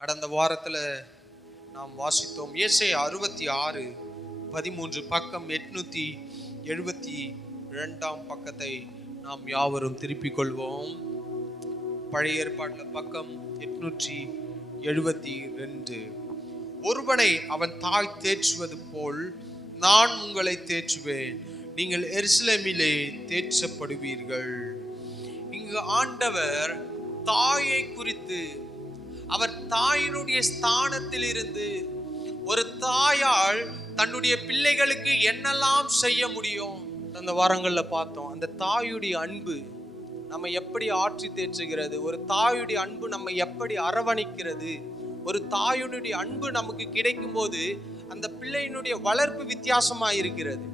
கடந்த வாரத்தில் நாம் வாசித்தோம். ஏசாயா 66:13 பக்கம் 872 பக்கத்தை நாம் யாவரும் திருப்பிக் கொள்வோம். பழைய ஏற்பாட்டில் பக்கம் 872. ஒருவனை அவன் தாய் தேற்றுவது போல் நான் உங்களை தேற்றுவேன், நீங்கள் எருசலேமிலே தேற்றப்படுவீர்கள். இங்கு ஆண்டவர் தாயை குறித்து, அவர் தாயினுடைய ஸ்தானத்தில் இருந்து ஒரு தாயால் தன்னுடைய பிள்ளைகளுக்கு என்னெல்லாம் செய்ய முடியும் அந்த வாரங்கள்ல பார்த்தோம். அந்த தாயுடைய அன்பு நம்ம எப்படி ஆற்றி தேற்றுகிறது, ஒரு தாயுடைய அன்பு நம்ம எப்படி அரவணைக்கிறது, ஒரு தாயுடைய அன்பு நமக்கு கிடைக்கும் போது அந்த பிள்ளையினுடைய வளர்ப்பு வித்தியாசமா இருக்கிறது.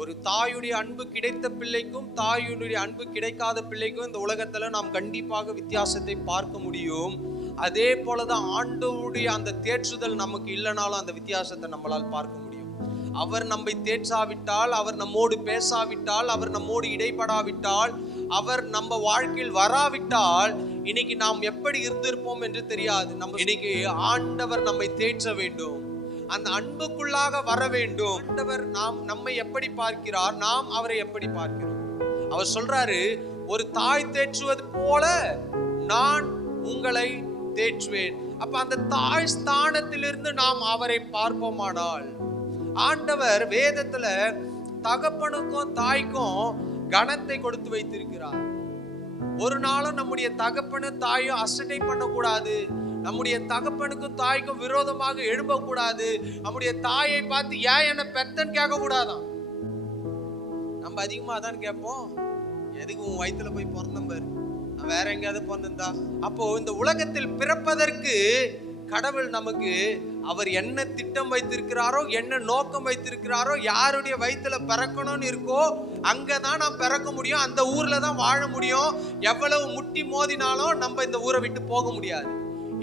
ஒரு தாயுடைய அன்பு கிடைத்த பிள்ளைக்கும் தாயுடைய அன்பு கிடைக்காத பிள்ளைக்கும் இந்த உலகத்துல நாம் கண்டிப்பாக வித்தியாசத்தை பார்க்க முடியும். அதே போலதான் ஆண்டவருடைய அந்த தேற்றுதல் நமக்கு இல்லைனாலும் அந்த வித்தியாசத்தை நம்மளால் பார்க்க முடியும். அவர் நம்மை தேற்றாவிட்டால், அவர் நம்மோடு பேசாவிட்டால், அவர் நம்மோடு இடைப்படாவிட்டால், அவர் நம்ம வாழ்க்கையில் வராவிட்டால் இன்னைக்கு நாம் எப்படி இருந்திருப்போம் என்று தெரியாது. நம்ம இன்னைக்கு ஆண்டவர் நம்மை தேற்ற வேண்டும், அந்த அன்புக்குள்ளாக வர வேண்டும். ஆண்டவர் நம்மை எப்படி பார்க்கிறார், நாம் அவரை எப்படி பார்க்கிறோம். அவர் சொல்றாரு, ஒரு தாய் தேற்றுவது போல நான் உங்களை தேற்றுவேன். அப்ப அந்த தாய் ஸ்தானத்திலிருந்து நாம் அவரை பார்ப்போமானால், ஆண்டவர் வேதத்துல தகப்பனுக்கும் தாய்க்கும் கனத்தை கொடுத்து வைத்திருக்கிறார். ஒரு நாளும் நம்முடைய தகப்பனும் தாயும் அசட்டை பண்ணக்கூடாது, நம்முடைய தகப்பனுக்கும் தாய்க்கும் விரோதமாக எழும்பக்கூடாது, நம்முடைய தாயை பார்த்து ஏன் என்ன பெத்தன்னு கேட்க கூடாதான். நம்ம அதிகமா தான் கேட்போம், எதுக்கு உன் வயிற்றுல போய் பிறந்தம் பாரு, வேற எங்கேயாவது பிறந்திருந்தா. அப்போ இந்த உலகத்தில் பிறப்பதற்கு கடவுள் நமக்கு அவர் என்ன திட்டம் வைத்திருக்கிறாரோ, என்ன நோக்கம் வைத்திருக்கிறாரோ, யாருடைய வயிற்றுல பிறக்கணும்னு இருக்கோ அங்கதான் நாம் பிறக்க முடியும், அந்த ஊர்ல தான் வாழ முடியும். எவ்வளவு முட்டி மோதினாலும் நம்ம இந்த ஊரை விட்டு போக முடியாது.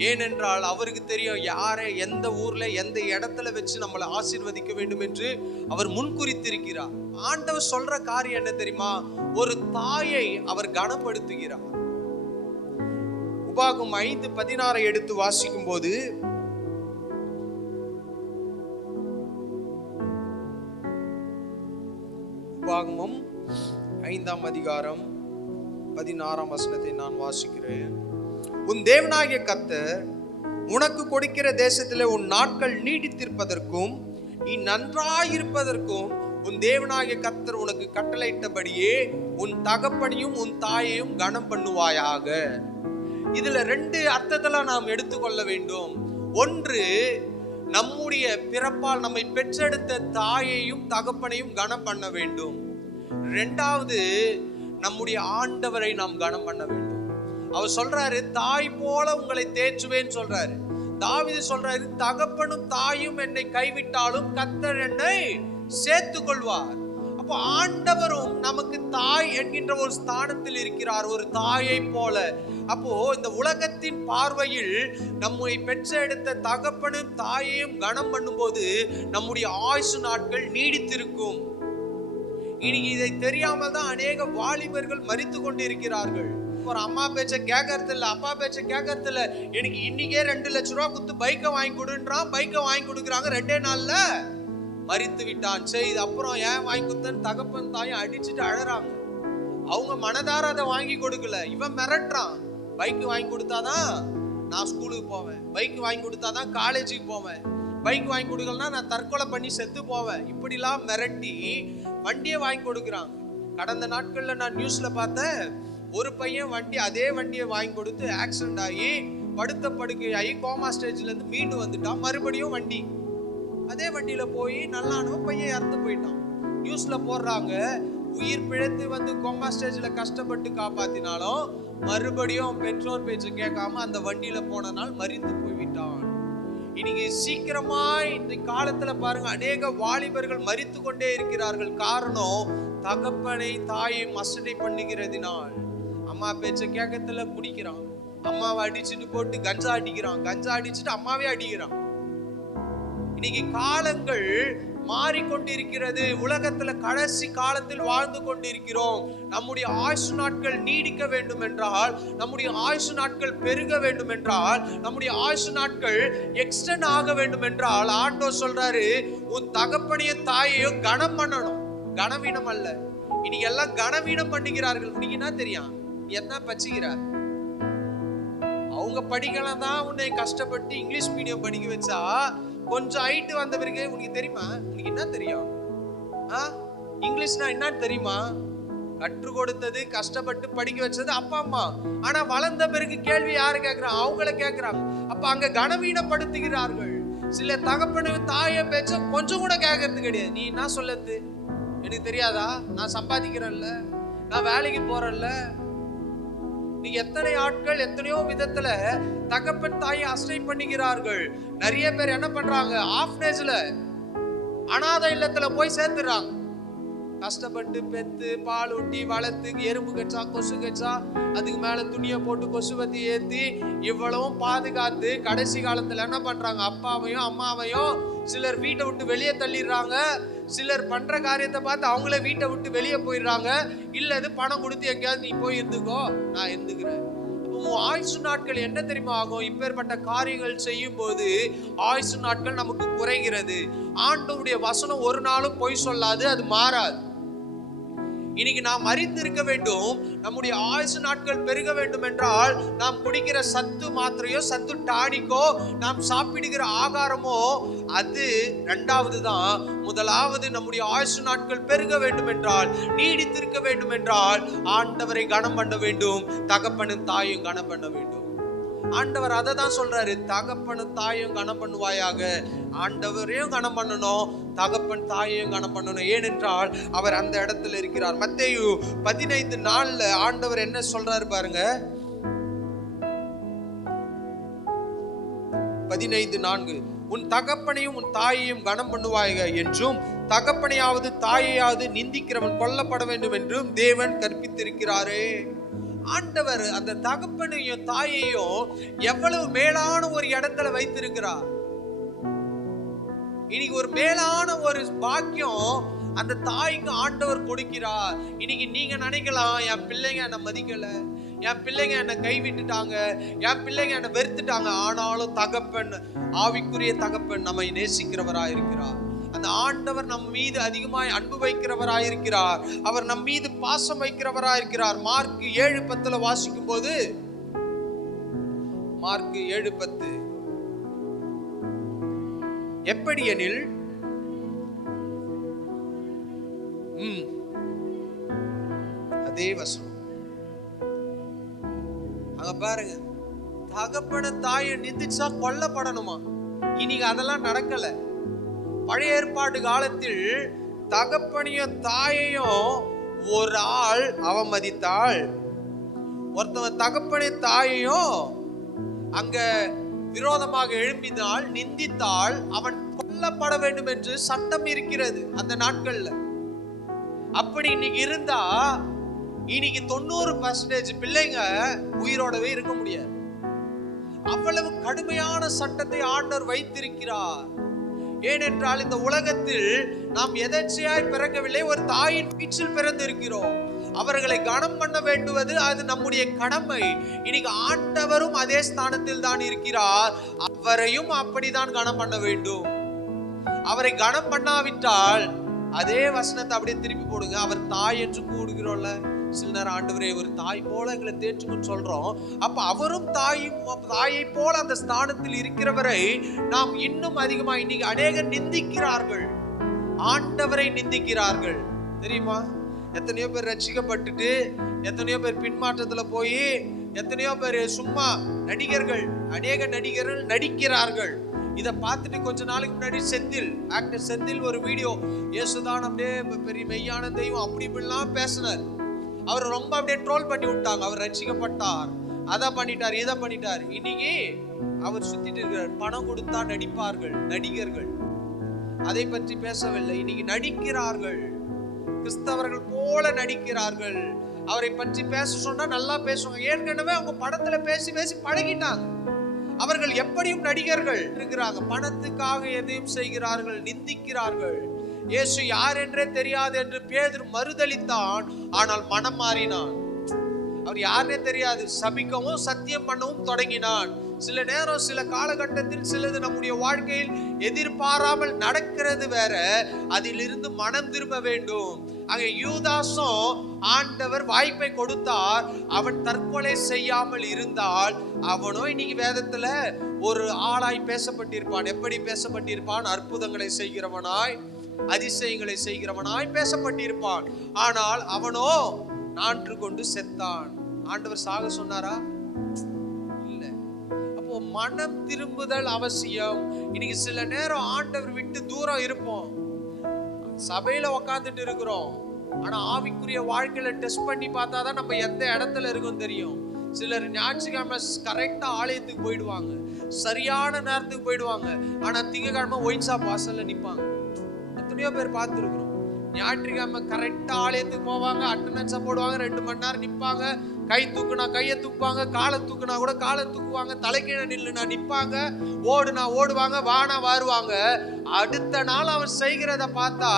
ஏனென்றால் அவருக்கு தெரியும் யாரை எந்த ஊர்ல எந்த இடத்துல வச்சு நம்மளை ஆசீர்வதிக்க வேண்டும் என்று அவர் முன்குறித்திருக்கிறார். ஆண்டவர் சொல்ற காரியம் என்ன தெரியுமா? ஒரு தாயை அவர் கனப்படுத்துகிறார். உபாகம் 5:16 எடுத்து வாசிக்கும் போது, உபாகமம் 5ஆம் அதிகாரம் 16ஆம் வசனத்தை நான் வாசிக்கிறேன். உன் தேவனாகிய கர்த்தர் உனக்கு கொடுக்கிற தேசத்திலே உன் நாட்கள் நீடித்திருப்பதற்கும் நீ நன்றாயிருப்பதற்கும் உன் தேவனாகிய கர்த்தர் உனக்கு கட்டளையிட்டபடியே உன் தகப்பனையும் உன் தாயையும் கனம் பண்ணுவாயாக. இதுல 2 அர்த்தத்துல நாம் எடுத்துக்கொள்ள வேண்டும். ஒன்று, நம்முடைய பிறப்பால் நம்மை பெற்றெடுத்த தாயையும் தகப்பனையும் கனம் பண்ண வேண்டும். 2வது, நம்முடைய ஆண்டவரை நாம் கனம் பண்ண வேண்டும். அவர் சொல்றாரு, தாய் போல உங்களை தேற்றுவேன்னு சொல்றாரு. தாவீது சொல்றாரு, தகப்பனும் தாயும் என்னை கைவிட்டாலும் கர்த்தர் என்னை சேர்த்து கொள்வார். அப்போ ஆண்டவரும் நமக்கு தாய் என்கின்ற ஒரு ஸ்தானத்தில் இருக்கிறார், ஒரு தாயை போல. அப்போ இந்த உலகத்தின் பார்வையில் நம்மை பெற்றெடுத்த தகப்பனும் தாயையும் கனம் பண்ணும்போது நம்முடைய ஆயுசு நாட்கள் நீடித்திருக்கும். இன்னைக்கு இதை தெரியாமல் தான் அநேக வாலிபர்கள் மரித்து கொண்டு இருக்கிறார்கள். ஒரு அம்மா பேச்ச கேட்கறது இல்ல, அப்பா பேச்ச கேட்கறது இல்ல. எனக்கு இன்னைக்கே 2 லட்சம் ரூபாய் கொடுத்து பைக்கை வாங்கி கொடுன்றான், பைக்கை வாங்கி கொடுக்குறாங்க, 2 நாள்ல மரித்து விட்டான். சரி, அப்புறம் ஏன் வாங்கி கொடுத்தன்னு தகப்பன் தாயும் அடிச்சுட்டு அழறாங்க. அவங்க மனதார அதை வாங்கி கொடுக்கல, இவன் மிரட்டுறான். பைக் வாங்கி கொடுத்தாதான் நான் ஸ்கூலுக்கு போவேன், பைக் வாங்கி கொடுத்தாதான் காலேஜுக்கு போவேன், பைக் வாங்கி கொடுக்கலன்னா நான் தற்கொலை பண்ணி செத்து போவேன், இப்படிலாம் மிரட்டி வண்டியை வாங்கி கொடுக்குறாங்க. கடந்த நாட்கள்ல நான் நியூஸ்ல பார்த்தேன், ஒரு பையன் அதே வண்டியை வாங்கி கொடுத்து ஆக்சிடென்ட் ஆகி படுத்த படுக்கை ஆகி கோமா ஸ்டேஜ்ல இருந்து மீண்டு வந்துட்டான். மறுபடியும் அதே வண்டியில போய் நல்லானவன் பையன் இறந்து போயிட்டான். நியூஸ்ல போடுறாங்க, உயிர் பிழைத்து கோமா ஸ்டேஜ்ல கஷ்டப்பட்டு காப்பாத்தினாலும் மறுபடியும் பெற்றோர் பேச்சு கேட்காம அந்த வண்டியில போனனால் மரித்து போய்விட்டான். இன்னைக்கு சீக்கிரமா இந்த காலத்துல பாருங்க, அநேக வாலிபர்கள் மரித்து கொண்டே இருக்கிறார்கள். காரணம், தகப்பனை தாயை மசடை பண்ணுகிறதினால். அம்மா பேச்ச கேட்கறதுல குடிக்கிறான், அம்மாவை அடிச்சுட்டு போட்டு கஞ்சா அடிக்கிறான், கஞ்சா அடிச்சுட்டு அம்மாவே அடிக்கிறான். இன்னைக்கு காலங்கள் மாறிக்கொண்டிருக்கிறது. உலகத்துல கடைசி காலத்தில் வாழ்ந்து கொண்டிருக்கிறோம். நம்முடைய ஆயுசு நாட்கள் நீடிக்க வேண்டும் என்றால், நம்முடைய ஆயுசு நாட்கள் பெருக வேண்டும் என்றால், நம்முடைய ஆயுசு நாட்கள் எக்ஸ்டெண்ட் ஆக வேண்டும் என்றால், ஆண்டவர் சொல்றாரு, உன் தகப்பனையும் தாயையும் கனம் பண்ணணும். கனவீனம் அல்ல. இன்னைக்கு எல்லாம் கனவீனம் பண்ணுகிறார்கள். இன்னைக்கு என்ன தெரியும்? நீ என்ன பச்சிக்கிறார்? அவங்க படிக்கலாம் தான் உன்னை கஷ்டப்பட்டு இங்கிலீஷ் மீடியம் படிக்க வச்சா, கொஞ்சம் ஹைட் வந்த பிறகு உனக்கு தெரியுமா? உனக்கு என்ன தெரியும்? இங்கிலீஷ்னா என்னன்னு தெரியுமா? கற்றுக் கொடுத்தது, கஷ்டப்பட்டு படிக்க வச்சது அப்பா அம்மா. ஆனா வளர்ந்த பிறகு கேள்வி யாரு கேட்கிறாங்க? அவங்கள கேட்கிறாங்க. அப்ப அங்க கனவீனப்படுத்துகிறார்கள். சில தகப்பனையும் தாயை பேச்ச கொஞ்சம் கூட கேட்கறது கிடையாது. நீ என்ன சொல்லது? எனக்கு தெரியாதா? நான் சம்பாதிக்கிறேன்ல, நான் வேலைக்கு போறேன்ல. நீ எத்தனை ஆட்கள் எத்தனையோ விதத்துல தகப்பன் தாயை அசை பண்ணுகிறார்கள். நிறைய பேர் என்ன பண்றாங்க? ஆஃப்னேஜ்ல, அனாதை இல்லத்துல போய் சேர்த்துறாங்க. கஷ்டப்பட்டு பெத்து பால் ஊட்டி வளர்த்து எறும்பு கச்சா கொசு கச்சா அதுக்கு மேல துணியை போட்டு கொசுவத்தி ஏத்தி இவ்வளவும் பாதுகாத்து கடைசி காலத்துல என்ன பண்றாங்க? அப்பாவையும் அம்மாவையும் சிலர் வீட்டை விட்டு வெளியே தள்ளிடுறாங்க. சிலர் பண்ற காரியத்தை பார்த்து அவங்களே வீட்டை விட்டு வெளியே போயிடுறாங்க. இல்ல இது பணம் கொடுத்து எங்கேயாவது நீ போய் இருந்துக்கோ, நான் இருந்துக்கிறேன். ஆயுசு நாட்கள் என்ன தெரியுமா ஆகும்? இப்பேற்பட்ட காரியங்கள் செய்யும் போது ஆயுசு நாட்கள் நமக்கு குறைகிறது. ஆண்டவருடைய வசனம் ஒரு நாளும் பொய் சொல்லாது, அது மாறாது. இன்னைக்கு நாம் அறிந்து இருக்க வேண்டும். நம்முடைய ஆயுசு நாட்கள் பெருக வேண்டும் என்றால், நாம் குடிக்கிற சத்து மாத்திரையோ சத்து டானிக்கோ, நாம் சாப்பிடுகிற ஆகாரமோ அது இரண்டாவது தான். முதலாவது நம்முடைய ஆயுசு நாட்கள் பெருக வேண்டும் என்றால், நீடித்திருக்க வேண்டும் என்றால், ஆண்டவரை கனம் பண்ண வேண்டும், தகப்பனும் தாயும் கனம் பண்ண வேண்டும். ஆண்டவர் அதை தான் சொல்றாரு, தகப்பனும் தாயும் கனம் பண்ணுவாயாக. ஆண்டவரையும் கனம் பண்ணணும், தகப்பன் தாயையும் கனம் பண்ணணும். ஏனென்றால் அவர் அந்த இடத்துல இருக்கிறார். மத்தேயு 15:4 ஆண்டவர் என்ன சொல்றாரு பாருங்க. 15:4 உன் தகப்பனையும் உன் தாயையும் கனம் பண்ணுவாயாக என்றும், தகப்பனையாவது தாயையாவது நிந்திக்கிறவன் கொல்லப்பட வேண்டும் என்றும் தேவன் கற்பித்திருக்கிறாரே. ஆண்டவர் அந்த தகப்பனையும் தாயையும் எவ்வளவு மேலான ஒரு இடத்துல வைத்திருக்கிறார். இன்னைக்கு ஒரு மேலான ஒரு பாக்கியம் அந்த தாய்க்கு ஆண்டவர் கொடுக்கிறார். இன்னைக்கு நீங்க நினைக்கலாம், என் பிள்ளைங்க என்ன மதிக்கல, என் பிள்ளைங்க என்ன கைவிட்டுட்டாங்க, என் பிள்ளைங்க என்ன வெறுத்துட்டாங்க. ஆனாலும் தகப்பன், ஆவிக்குரிய தகப்பன் நம்மை நேசிக்கிறவராய் இருக்கிறார். அந்த ஆண்டவர் நம் மீது அதிகமாய் அன்பு வைக்கிறவராய் இருக்கிறார். அவர் நம் மீது பாசம் வைக்கிறவராய் இருக்கிறார். மார்க் 7:10 வாசிக்கும் போது, மார்க் 7:10 எப்படி எனில், அதே வசனம் அங்க பாருங்க, தகப்பன தாயை நிந்திச்சா கொல்லப்படணுமா? இன்னைக்கு அதெல்லாம் நடக்கல. பழைய ஏற்பாடு காலத்தில் தகப்பனையும் தாயையும் ஒரு ஆள் அவமதித்தாள். ஒருத்தவன் தகப்பனை தாயையும் அங்க விரோதமாக எழுப்பினால், நிந்தித்தால் அவன் கொல்லப்பட வேண்டும் என்று சட்டம் இருக்கிறது அந்த நாட்கள்ல. அப்படி இன்னைக்கு இருந்தா இன்னைக்கு 90% பிள்ளைங்க உயிரோடவே இருக்க முடியாது. அவ்வளவு கடுமையான சட்டத்தை ஆண்டவர் வைத்திருக்கிறார். ஏனென்றால் இந்த உலகத்தில் நாம் எதேச்சையாய் பிறக்கவில்லை, ஒரு தாயின் வீச்சில் பிறந்திருக்கிறோம். அவர்களை கனம் பண்ண வேண்டுவது அது நம்முடைய கடமை. இன்னைக்கு ஆண்டவரும் அதே ஸ்தானத்தில் தான் இருக்கிறார். அவரையும் அப்படிதான் கனம் பண்ண வேண்டும். அவரை கனம் பண்ணாவிட்டால் அதே வசனத்தை அப்படியே திருப்பி போடுங்க. அவர் தாய் என்று கூடுகிறோம்ல, சில நேரம் ஆண்டவரே ஒரு தாய் போல எங்களை தேற்றுன்னு சொல்றோம். அப்ப அவரும் தாயை போல அந்த ஸ்தானத்தில் இருக்கிறவரை நாம் இன்னும் அதிகமா இன்னைக்கு அநேகர் நிந்திக்கிறார்கள், ஆண்டவரை நிந்திக்கிறார்கள். தெரியுமா? எத்தனையோ பேர் ரட்சிக்கப்பட்டுட்டு எத்தனையோ பேர் பின்மாற்றத்துல போய் எத்தனையோ பேர் சும்மா நடிகர்கள், அநேக நடிகர்கள் நடிக்கிறார்கள். இதை பார்த்துட்டு கொஞ்ச நாளைக்கு முன்னாடி ஆக்டர் செந்தில் ஒரு வீடியோ, இயேசுதான் அப்படியே பெரிய மெய்யான தெய்வம் அப்படி இப்படிலாம் பேசினார். அவர் ரொம்ப அப்படியே ட்ரோல் பண்ணி விட்டாங்க. அவர் ரட்சிக்கப்பட்டார், அதை பண்ணிட்டார், இதை பண்ணிட்டார். இன்னைக்கு அவர் சுத்திட்டு இருக்கிறார். பணம் கொடுத்தா நடிப்பார்கள் நடிகர்கள், அதை பற்றி பேசவில்லை. இன்னைக்கு நடிக்கிறார்கள், கிறிஸ்தவர்கள் போல நடிக்கிறார்கள். அவரை பற்றி பேச சொன்னா நல்லா பேசுவாங்க. ஏற்கனவே அவங்க படத்துல பேசி பேசி பழகிட்டாங்க. அவர்கள் எப்படியும் நடிகர்கள் இருக்கிறாங்க. பணத்துக்காக எதையும் செய்கிறார்கள், நிந்திக்கிறார்கள். இயேசு யார் என்றே தெரியாது என்று பேதுரு மறுதலித்தான். ஆனால் மனம் மாறினான். அவர் யாருன்னே தெரியாது, சபிக்கவும் சத்தியம் பண்ணவும் தொடங்கினான். சில நேரம் சில காலகட்டத்தில் சிலது நம்முடைய வாழ்க்கையில் எதிர்பாராமல் நடக்கிறது வேற, அதிலிருந்து மனம் திரும்ப வேண்டும். அங்கே யூதாசும் ஆண்டவர் வாய்ப்பை கொடுத்தார். அவன் தற்கொலை செய்யாமல் இருந்தால் அவனோ இன்னைக்கு வேதத்துல ஒரு ஆளாய் பேசப்பட்டிருப்பான். எப்படி பேசப்பட்டிருப்பான்? அற்புதங்களை செய்கிறவனாய், அதிசயங்களை செய்கிறவனாய் பேசப்பட்டிருப்பான். ஆனால் அவனோ நான்று கொண்டு செத்தான். ஆண்டவர் சாக சொன்னாரா? இல்ல. அப்போ மனம் திரும்புதல் அவசியம். இன்னைக்கு சில நேரம் ஆண்டவர் விட்டு தூரம் இருப்போம், சபையில உக்காந்துட்டு இருக்கிறோம். ஆனா ஆவிக்குரிய வாழ்க்கையில டெஸ்ட் பண்ணி பார்த்தாதான் நம்ம எந்த இடத்துல இருக்கோம் தெரியும். சிலர் ஞாயிற்றுக்கிழமை கரெக்டா ஆலயத்துக்கு போயிடுவாங்க, சரியான நேரத்துக்கு போயிடுவாங்க. ஆனா திங்கக்கிழமை ஒயின் ஷாப் வாசல்ல நிப்பாங்க. எத்தனையோ பேர் பார்த்துருக்கிறோம். ஞாயிற்றுக்கிழமை கரெக்டா ஆலயத்துக்கு போவாங்க, அட்டண்டன்ஸா போடுவாங்க, 2 மணி நேரம் நிப்பாங்க. கை தூக்குனா கையை தூக்குவாங்க, காலை தூக்குனா கூட காலை தூக்குவாங்க, தலைக்கீழ நில்லுனா நிப்பாங்க, ஓடுனா ஓடுவாங்க, வானா வருவாங்க. அடுத்த நாள் அவர் செய்கிறத பார்த்தா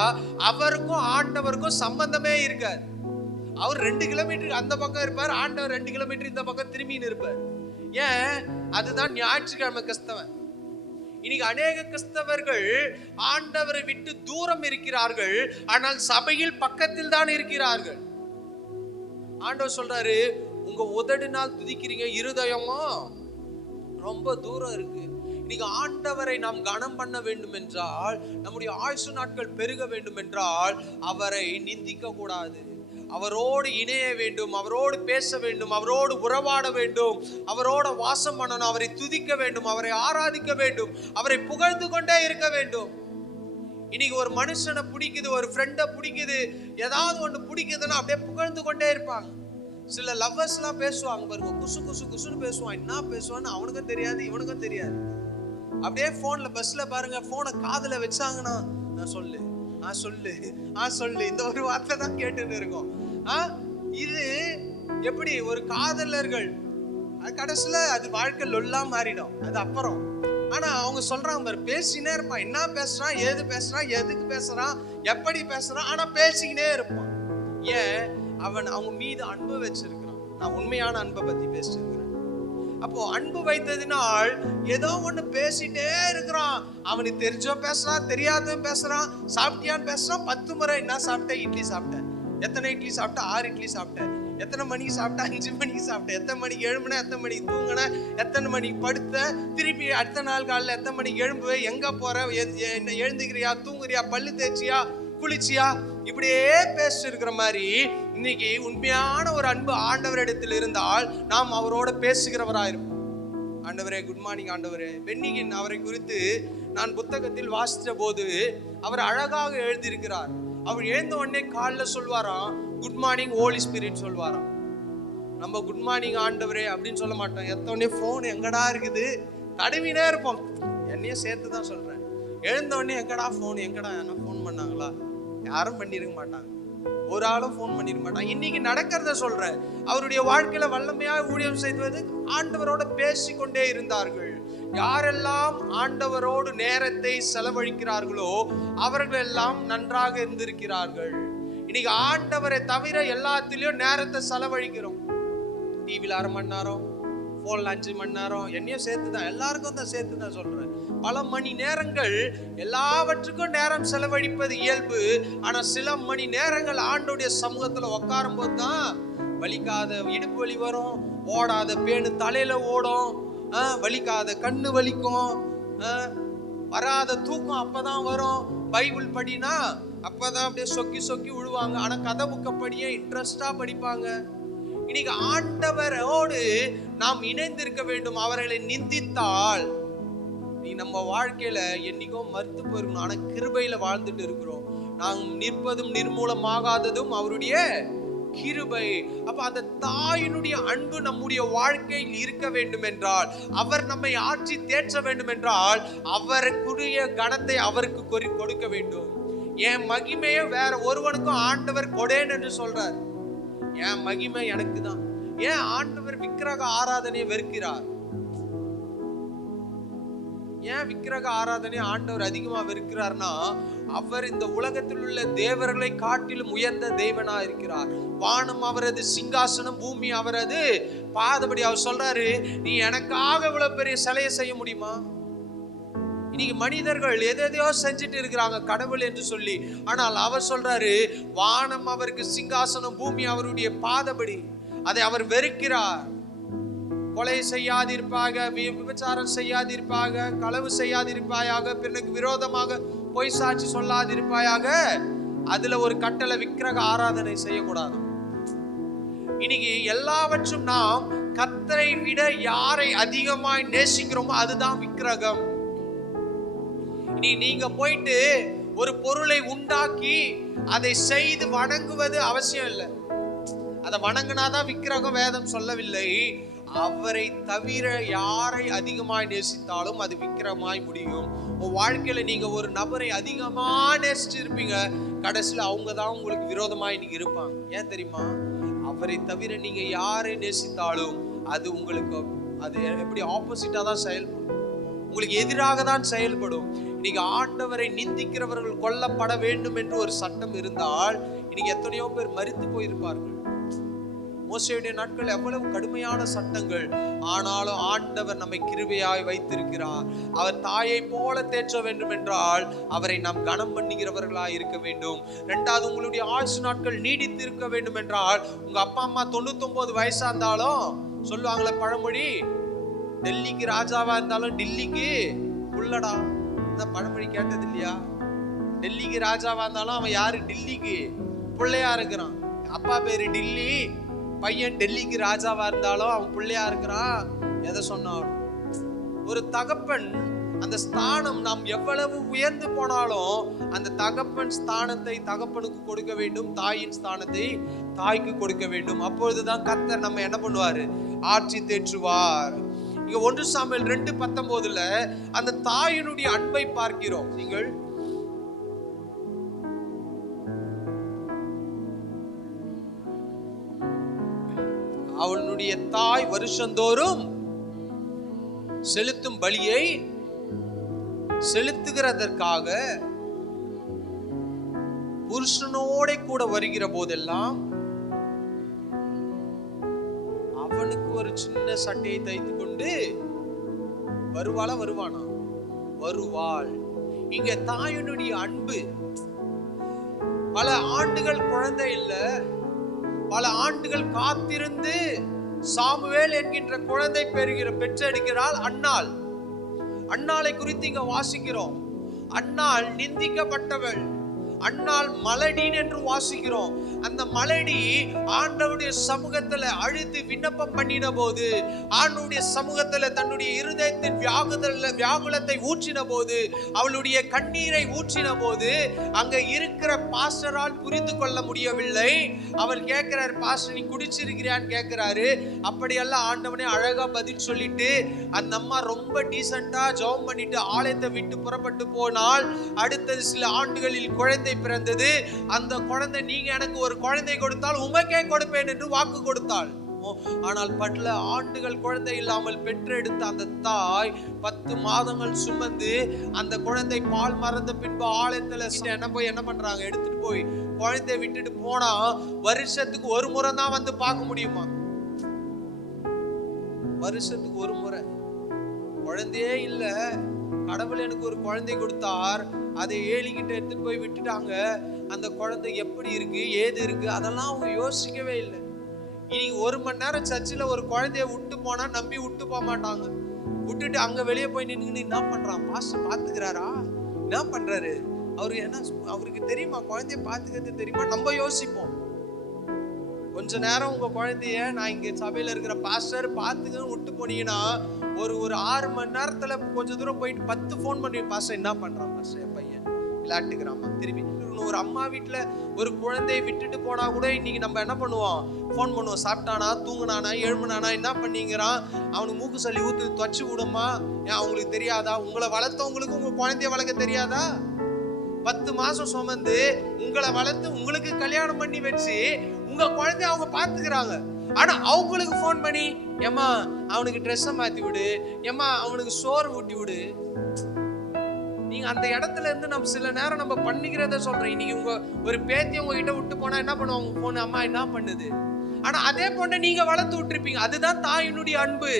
அவருக்கும் ஆண்டவருக்கும் சம்பந்தமே இருக்காது. அவர் 2 கிலோமீட்டர் அந்த பக்கம் இருப்பார், ஆண்டவர் 2 கிலோமீட்டர் இந்த பக்கம் திரும்பின்னு இருப்பார். ஏன்? அதுதான் ஞாயிற்றுக்கிழமை கிறிஸ்தவன். இன்னைக்கு அநேக கிறிஸ்தவர்கள் ஆண்டவரை விட்டு தூரம் இருக்கிறார்கள், ஆனால் சபையில் பக்கத்தில் தான் இருக்கிறார்கள். ஆண்டவர் சொல்றாரு, உங்க உதடுனால் துதிக்கிறீங்க, இருதயமா ரொம்ப தூரம் இருக்கு. இன்னைக்கு ஆண்டவரை நாம் கனம் பண்ண வேண்டும் என்றால், நம்முடைய ஆயுசு நாட்கள் பெருக வேண்டும் என்றால் அவரை நிந்திக்க கூடாது. அவரோடு இணைய வேண்டும், அவரோடு பேச வேண்டும், அவரோடு உறவாட வேண்டும், அவரோட வாசம் பண்ணணும், அவரை துதிக்க வேண்டும், அவரை ஆராதிக்க வேண்டும், அவரை புகழ்ந்து கொண்டே இருக்க வேண்டும். இன்னைக்கு ஒரு மனுஷனை பிடிக்குது, ஒரு ஃப்ரெண்டை பிடிக்குது, ஏதாவது ஒன்று பிடிக்குதுன்னா அப்படியே புகழ்ந்து கொண்டே இருப்பாங்க. சில லவ்வர்ஸ் எல்லாம் பேசுவாங்க பாருங்க, குசு குசு குசுன்னு பேசுவான். என்ன பேசுவான்னு அவனுக்கும் தெரியாது, இவனுக்கும் தெரியாது. அப்படியே போன்ல பஸ்ல பாருங்க, போனை காதுல வச்சாங்கன்னா நான் சொல்லு சொல்லு சொல்லு, இந்த ஒரு வார்த்தை தான் கேட்டுன்னு இருக்கோம். இது எப்படி ஒரு காதலர்கள் கடைசியில அது வாழ்க்கை லொல்லா மாறிடும், அது அப்புறம். ஆனா அவங்க சொல்றாங்க பாரு, பேசினே இருப்பான், என்ன பேசுறான், ஏது பேசுறான், எதுக்கு பேசுறான், எப்படி பேசுறான், ஆனா பேசிக்கினே இருப்பான். ஏன்? அவன் அவங்க மீது அன்பு வச்சிருக்கிறான். நான் உண்மையான அன்பை பத்தி பேசிருக்கிறேன். அப்போ அன்பு வைத்ததினால் ஏதோ ஒண்ணு பேசிட்டே இருக்கிறான். அவனுக்கு தெரிஞ்சோ பேசுறான், தெரியாதும் பேசுறான், சாப்பிட்டியான்னு பேசுறான். 10 முறை என்ன சாப்பிட்டேன்? இட்லி சாப்பிட்டேன். எத்தனை இட்லி சாப்பிட்டேன்? 6 இட்லி சாப்பிட்டேன். எத்தனை மணிக்கு சாப்பிட்டேன்? 5 மணிக்கு சாப்பிட்டேன். எத்தனை மணிக்கு எழும்புனேன்? எத்தனை மணிக்கு தூங்கினேன்? எத்தனை மணிக்கு படுத்த? திருப்பி அடுத்த நாள் காலையில் எத்தனை மணிக்கு எழும்புவேன்? எங்க போற? எழுந்துக்கிறியா, தூங்குறியா, பல்லு தேய்ச்சியா, குளிச்சியா? இப்படியே பேசிட்டு இருக்கிற மாதிரி இன்னைக்கு உண்மையான ஒரு அன்பு ஆண்டவரிடத்தில் இருந்தால் நாம் அவரோட பேசுகிறவராயிருப்போம். ஆண்டவரே, குட் மார்னிங் ஆண்டவரே. பென்னிகின் அவரை குறித்து நான் புத்தகத்தில் வாசித்த போது அவர் அழகாக எழுதியிருக்கிறார். அவர் எழுந்த உடனே காலைல சொல்வாராம், குட் மார்னிங் ஹோலி ஸ்பிரிட் சொல்வாராம். நம்ம குட் மார்னிங் ஆண்டவரே அப்படின்னு சொல்ல மாட்டோம். எத்தோடனே போன் எங்கடா இருக்குது தடவினே இருப்போம். என்னையும் சேர்த்து தான் சொல்றேன். எழுந்த உடனே எங்கடா போன், எங்கடா என்ன போன் பண்ணாங்களா? யாரும் பண்ணிருக்க மாட்டாங்க, ஒரு ஆளும் போன் பண்ணிருக்க மாட்டாங்க. இன்னைக்கு நடக்கிறத சொல்றேன். அவருடைய வாழ்க்கையில வல்லமையா ஊழியம் செய்வது ஆண்டவரோட பேசிக்கொண்டே இருந்தார்கள். யாரெல்லாம் ஆண்டவரோடு நேரத்தை செலவழிக்கிறார்களோ அவர்கள் எல்லாம் நன்றாக இருந்திருக்கிறார்கள். இன்னைக்கு ஆண்டவரை தவிர எல்லாத்திலையும் நேரத்தை செலவழிக்கிறோம். டிவில 1/2 மணி நேரம், போன்ல 5 மணி நேரம், என்னையும் சேர்த்துதான், எல்லாருக்கும் தான் சேர்த்துதான் சொல்றேன். பல மணி நேரங்கள் எல்லாவற்றுக்கும் நேரம் செலவழிப்பது இயல்பு. ஆனா சில மணி நேரங்கள் ஆண்டோடைய சமூகத்துல உட்காரும் போது தான் வலிக்காத இடுப்பு வலி வரும், ஓடாத பேனு தலையில ஓடும், வலிக்காத கண்ணு வலிக்கும், வராத தூக்கம் அப்பதான் வரும். பைபிள் படினா அப்பதான் அப்படியே சொக்கி சொக்கி விழுவாங்க. ஆனா கதை புக்க படியே இன்ட்ரெஸ்டா படிப்பாங்க. இன்னைக்கு ஆண்டவரோடு நாம் இணைந்திருக்க வேண்டும். அவர்களை நிந்தித்தால் நீ நம்ம வாழ்க்கையில என்னைக்கோ மறுத்து போயிருக்கணும். ஆனா கிருபையில வாழ்ந்துட்டு இருக்கிறோம். நாம் நிற்பதும் நிர்மூலமாகாததும் அவருடைய கிருபை. அப்ப அந்த தாயினுடைய அன்பு நம்முடைய வாழ்க்கையில் இருக்க வேண்டும் என்றால், அவர் நம்மை ஆட்சி தேற்ற வேண்டும் என்றால், அவருக்குரிய கணத்தை அவருக்கு கொடுக்க வேண்டும். என் மகிமையை வேற ஒருவனுக்கும் ஆண்டவர் கொடேன் என்று சொல்றார். என் மகிமை எனக்கு தான். ஏன் ஆண்டவர் விக்கிரக ஆராதனையை வெறுக்கிறார்? ஏன் விக்கிரக ஆராதனை ஆண்டவர் அதிகமா வெறுக்கிறார்னா, அவர் இந்த உலகத்தில் உள்ள தேவர்களை காட்டிலும் உயர்ந்த தேவனா இருக்கிறார். வானம் அவரது சிங்காசனம், பூமி அவரது பாதபடி. அவர் சொல்றாரு, நீ எனக்காக இவ்வளவு பெரிய சிலையை செய்ய முடியுமா? இன்னைக்கு மனிதர்கள் எதையோ செஞ்சுட்டு இருக்கிறாங்க கடவுள் என்று சொல்லி. ஆனால் அவர் சொல்றாரு, வானம் அவருக்கு சிங்காசனம், பூமி அவருடைய பாதபடி. அதை அவர் வெறுக்கிறார். கொலை செய்யாதிருப்பாக, விபச்சாரம் செய்யாதிருப்பாக, களவு செய்யாதிருப்பாயாக, பிறனுக்கு விரோதமாக பொய் சாட்சி சொல்லாதிருப்பாயாக. அதுல ஒரு கட்டளை, விக்கிரக ஆராதனை செய்யக்கூடாது. இன்னைக்கு எல்லாவற்றும் நாம் கர்த்தரை விட யாரை அதிகமாய் நேசிக்கிறோமோ அதுதான் விக்கிரகம். நீங்க போயிட்டு ஒரு பொருளை உண்டாக்கி அதை செய்து வணங்குவது அவசியம் இல்லை. அதை வணங்கினாதான் விக்கிரகம். வேதம் சொல்லவில்லை. அவரை தவிர யாரை அதிகமாய் நேசித்தாலும் அது விக்கிரமாய் முடியும். உங்க வாழ்க்கையில நீங்க ஒரு நபரை அதிகமா நேசிச்சு இருப்பீங்க, கடைசியில அவங்க தான் உங்களுக்கு விரோதமாய் நீங்க இருப்பாங்க. ஏன் தெரியுமா? அவரை தவிர நீங்க யாரை நேசித்தாலும் அது உங்களுக்கு அது எப்படி ஆப்போசிட்டா தான் செயல்படும், உங்களுக்கு எதிராக தான் செயல்படும். இன்னைக்கு ஆண்டவரை நிந்திக்கிறவர்கள் கொல்லப்பட வேண்டும் என்று ஒரு சட்டம் இருந்தால் இன்னைக்கு எத்தனையோ பேர் மரித்து போயிருப்பார்கள். மோசேயுடைய நாட்கள் எவ்வளவு கடுமையான சட்டங்கள், ஆனாலும் ஆண்டவர் நம்மை கிருபையாய் வைத்திருக்கிறார். அவர் தாயை போல தேற்ற வேண்டும் என்றால் அவரை நாம் கனம் பண்ணுகிறவர்களாய் இருக்க வேண்டும். இரண்டாவது, உங்களுடைய ஆயுசு நாட்கள் நீடித்து இருக்க வேண்டும் என்றால், உங்க அப்பா அம்மா 99 வயசா இருந்தாலும் சொல்லுவாங்களே பழமொழி, டெல்லிக்கு ராஜாவா இருந்தாலும் டில்லிக்கு புள்ளடா. இந்த பழமொழி கேட்டது இல்லையா? டெல்லிக்கு ராஜாவா இருந்தாலும் அவன் யாரு? டில்லிக்கு பிள்ளையா இருக்கிறான். அப்பா பேரு டில்லி, பையன் டெல்லிக்கு ராஜாவா இருந்தாலும் அவன் பிள்ளையா இருக்கிறான். எதை சொன்னாலும் ஒரு தகப்பன் அந்த ஸ்தானம், நாம் எவ்வளவு உயர்ந்து போனாலும் அந்த தகப்பன் ஸ்தானத்தை தகப்பனுக்கு கொடுக்க வேண்டும், தாயின் ஸ்தானத்தை தாய்க்கு கொடுக்க வேண்டும். அப்பொழுதுதான் கர்த்தர் நம்ம என்ன பண்ணுவாரு? ஆட்சி தேற்றுவார். இங்க 1 சாமுவேல் 2:19 அந்த தாயினுடைய அன்பை பார்க்கிறோம். நீங்கள் அவனுடைய தாய் வருஷந்தோறும் செலுத்தும் பலியை செலுத்துகிறதற்காக புருஷனோட கூட வருகிற போதெல்லாம் அவனுக்கு ஒரு சின்ன சட்டையை தைத்து கொண்டு வருவானா? வருவாள். இங்க தாயினுடைய அன்பு. பல ஆண்டுகள் குழந்தை இல்ல, பல ஆண்டுகள் காத்திருந்து சாமுவேல் என்கின்ற குழந்தை பெற்றெடுக்கிறாள் அன்னாள். அன்னாளை குறித்து இங்க வாசிக்கிறோம். அன்னாள் நிந்திக்கப்பட்டவள், அன்னாள் மலடின் என்று வாசிக்கிறோம். அந்த மலடி ஆண்டவருடைய சமூகத்துல அழுது விண்ணப்பம் பண்ணின போது, ஆண்டவருடைய சமூகத்துல தன்னுடைய இருதயத்தின் வியாகுலத்தை ஊற்றின போது, அவளுடைய கண்ணீரை ஊற்றின போது, அங்க இருக்கிற பாஸ்டரால் புரிந்து கொள்ள முடியவில்லை. அவர் கேட்கிறாரு, பாஸ்டர் நீ குடிச்சிருக்கிறான்னு கேட்கிறாரு. அப்படியெல்லாம் ஆண்டவனே அழகா பதில் சொல்லிட்டு அந்த அம்மா ரொம்ப டீசெண்டா ஜெபம் பண்ணிட்டு ஆலயத்தை விட்டு புறப்பட்டு போனால், அடுத்த சில ஆண்டுகளில் குழந்தை பிறந்தது. அந்த குழந்தை, நீங்க எனக்கு ஒரு குழந்தை கொடுத்தால் உமக்கே கொடுப்பேன் என்று வாக்கு கொடுத்தாள். ஆனால் பல ஆண்டுகள் குழந்தை இல்லாமல் பெற்றெடுத்த அந்த தாய் 10 மாதங்கள் சுமந்து அந்த குழந்தை பால் மறந்த பின்பு ஆலயத்துல என்ன பண்றாங்க? எடுத்துட்டு போய் குழந்தைய விட்டுட்டு போனா வருஷத்துக்கு ஒரு முறை தான் வந்து பார்க்க முடியுமா? வருஷத்துக்கு ஒரு முறை. குழந்தையே இல்ல, கடவுள் எனக்கு ஒரு குழந்தை கொடுத்தார், அதை ஏழிக்கிட்ட எடுத்துட்டு போய் விட்டுட்டாங்க. அந்த குழந்தை எப்படி இருக்கு, ஏது இருக்கு, அதெல்லாம் அவங்க யோசிக்கவே இல்லை. இன்னைக்கு 1 மணி நேரம் சர்ச்சில் ஒரு குழந்தைய விட்டு போனா நம்பி விட்டு போக மாட்டாங்க. விட்டுட்டு அங்க வெளியே போய் நின்று என்ன பண்றான்? பாஸ்டர் பாத்துக்கிறாரா? என்ன பண்றாரு அவரு? என்ன அவருக்கு தெரியுமா? குழந்தைய பாத்துக்கிறது தெரியுமா? நம்ம யோசிப்போம். கொஞ்ச நேரம் உங்க குழந்தைய நான் இங்க சபையில இருக்கிற பாஸ்டர் பாத்துக்க விட்டு போனீங்கன்னா ஒரு 6 மணி நேரத்துல கொஞ்ச தூரம் போயிட்டு 10 போன் பண்ணி, பாஸ்டர் என்ன பண்றான்? பாஸ்டர் என் பையன் விளையாட்டுக்கிறாமா. திரும்பி ஒரு அம்மா வீட்டுல ஒரு குழந்தையை விட்டுட்டு போனா கூட இன்னைக்கு நம்ம என்ன பண்ணுவோம்? போன் பண்ணுவோம். சாப்பிட்டானா, தூங்குனானா, எழுமுனானா, என்ன பண்ணீங்கிறான், அவனுக்கு மூக்கு சளி ஊத்து துவச்சு விடுமா? ஏன் அவங்களுக்கு தெரியாதா? உங்களை வளர்த்தவங்களுக்கு உங்க குழந்தைய வளர்க்க தெரியாதா? 10 மாசம் சுமந்து உங்களை வளர்த்து உங்களுக்கு கல்யாணம் பண்ணி வச்சு உங்க குழந்தைய அவங்க பாத்துக்கிறாங்க. ஆனா அவங்களுக்கு போன் பண்ணி, ஏமா அவனுக்கு ட்ரெஸ்ஸை மாத்தி விடு, ஏமா அவனுக்கு சோறு ஊட்டி விடு. நீங்க அந்த இடத்துல இருந்து நம்ம சில நேரம் நம்ம பண்ணிக்கிறத சொல்றேன். இன்னைக்கு உங்க ஒரு பேத்தி உங்ககிட்ட விட்டு போனா என்ன பண்ணுவாங்க? போன், அம்மா என்ன பண்ணுது? ஆனா அதே பொண்ணை நீங்க வளர்த்து விட்டுருப்பீங்க. அதுதான் தாயினுடைய அன்பு.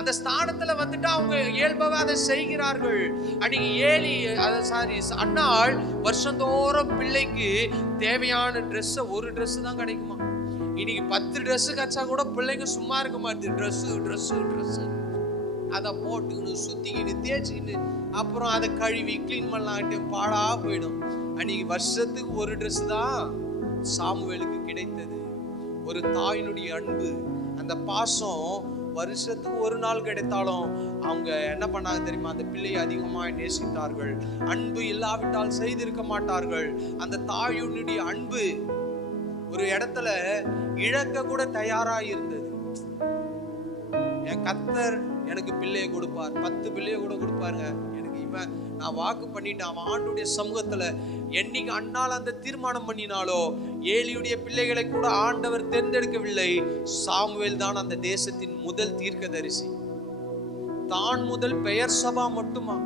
அந்த ஸ்தானத்துல வந்துட்டு அவங்க இயல்பாக அதை செய்கிறார்கள். அன்னைக்கு அன்னாள் வருஷந்தோறும் பிள்ளைக்கு தேவையான ட்ரெஸ், ஒரு ட்ரெஸ் தான் கிடைக்குமா. இன்னைக்கு 10 ட்ரெஸ் கிடைச்சா கூட பிள்ளைங்க சும்மா இருக்க மாட்டேது. ட்ரெஸ் அதை போட்டுக்கின்னு சுத்திக்கிட்டு தேய்ச்சிக்கிட்டு அப்புறம் அதை கழுவி கிளீன் பண்ணலான்ட்டு பாடா போயிடும். அன்னைக்கு வருஷத்துக்கு ஒரு ட்ரெஸ் தான் சாமுவேலுக்கு கிடைத்தது. ஒரு தாயினுடைய அன்பு, அந்த பாசம் வருஷத்துக்கு ஒரு நாள் கிடைத்தாலும் அவங்க என்ன பண்ணாங்க தெரியுமா? அந்த பிள்ளையை அதிகமாக நேசித்தார்கள். அன்பு இல்லாவிட்டால் செய்திருக்க மாட்டார்கள். அந்த தாயினுடைய அன்பு ஒரு இடத்துல இழக்க கூட தயாரா இருந்தது. என் கர்த்தர் எனக்கு பிள்ளையை கொடுப்பார், 10 பிள்ளையை கூட கொடுப்பாருங்க. எனக்கு இவன் நான் வாக்கு பண்ணிட்டேன். அவன் ஆண்டுடைய சமூகத்துல என்னைக்கு அண்ணால் அந்த தீர்மானம் பண்ணினாலோ, ஏலியுடைய பிள்ளைகளை கூட ஆண்டவர் தேர்ந்தெடுக்கவில்லை. சாமுவேல் தான் அந்த தேசத்தின் முதல் தீர்க்கதரிசி. தான் முதல் பெயர் சபா மட்டுமா,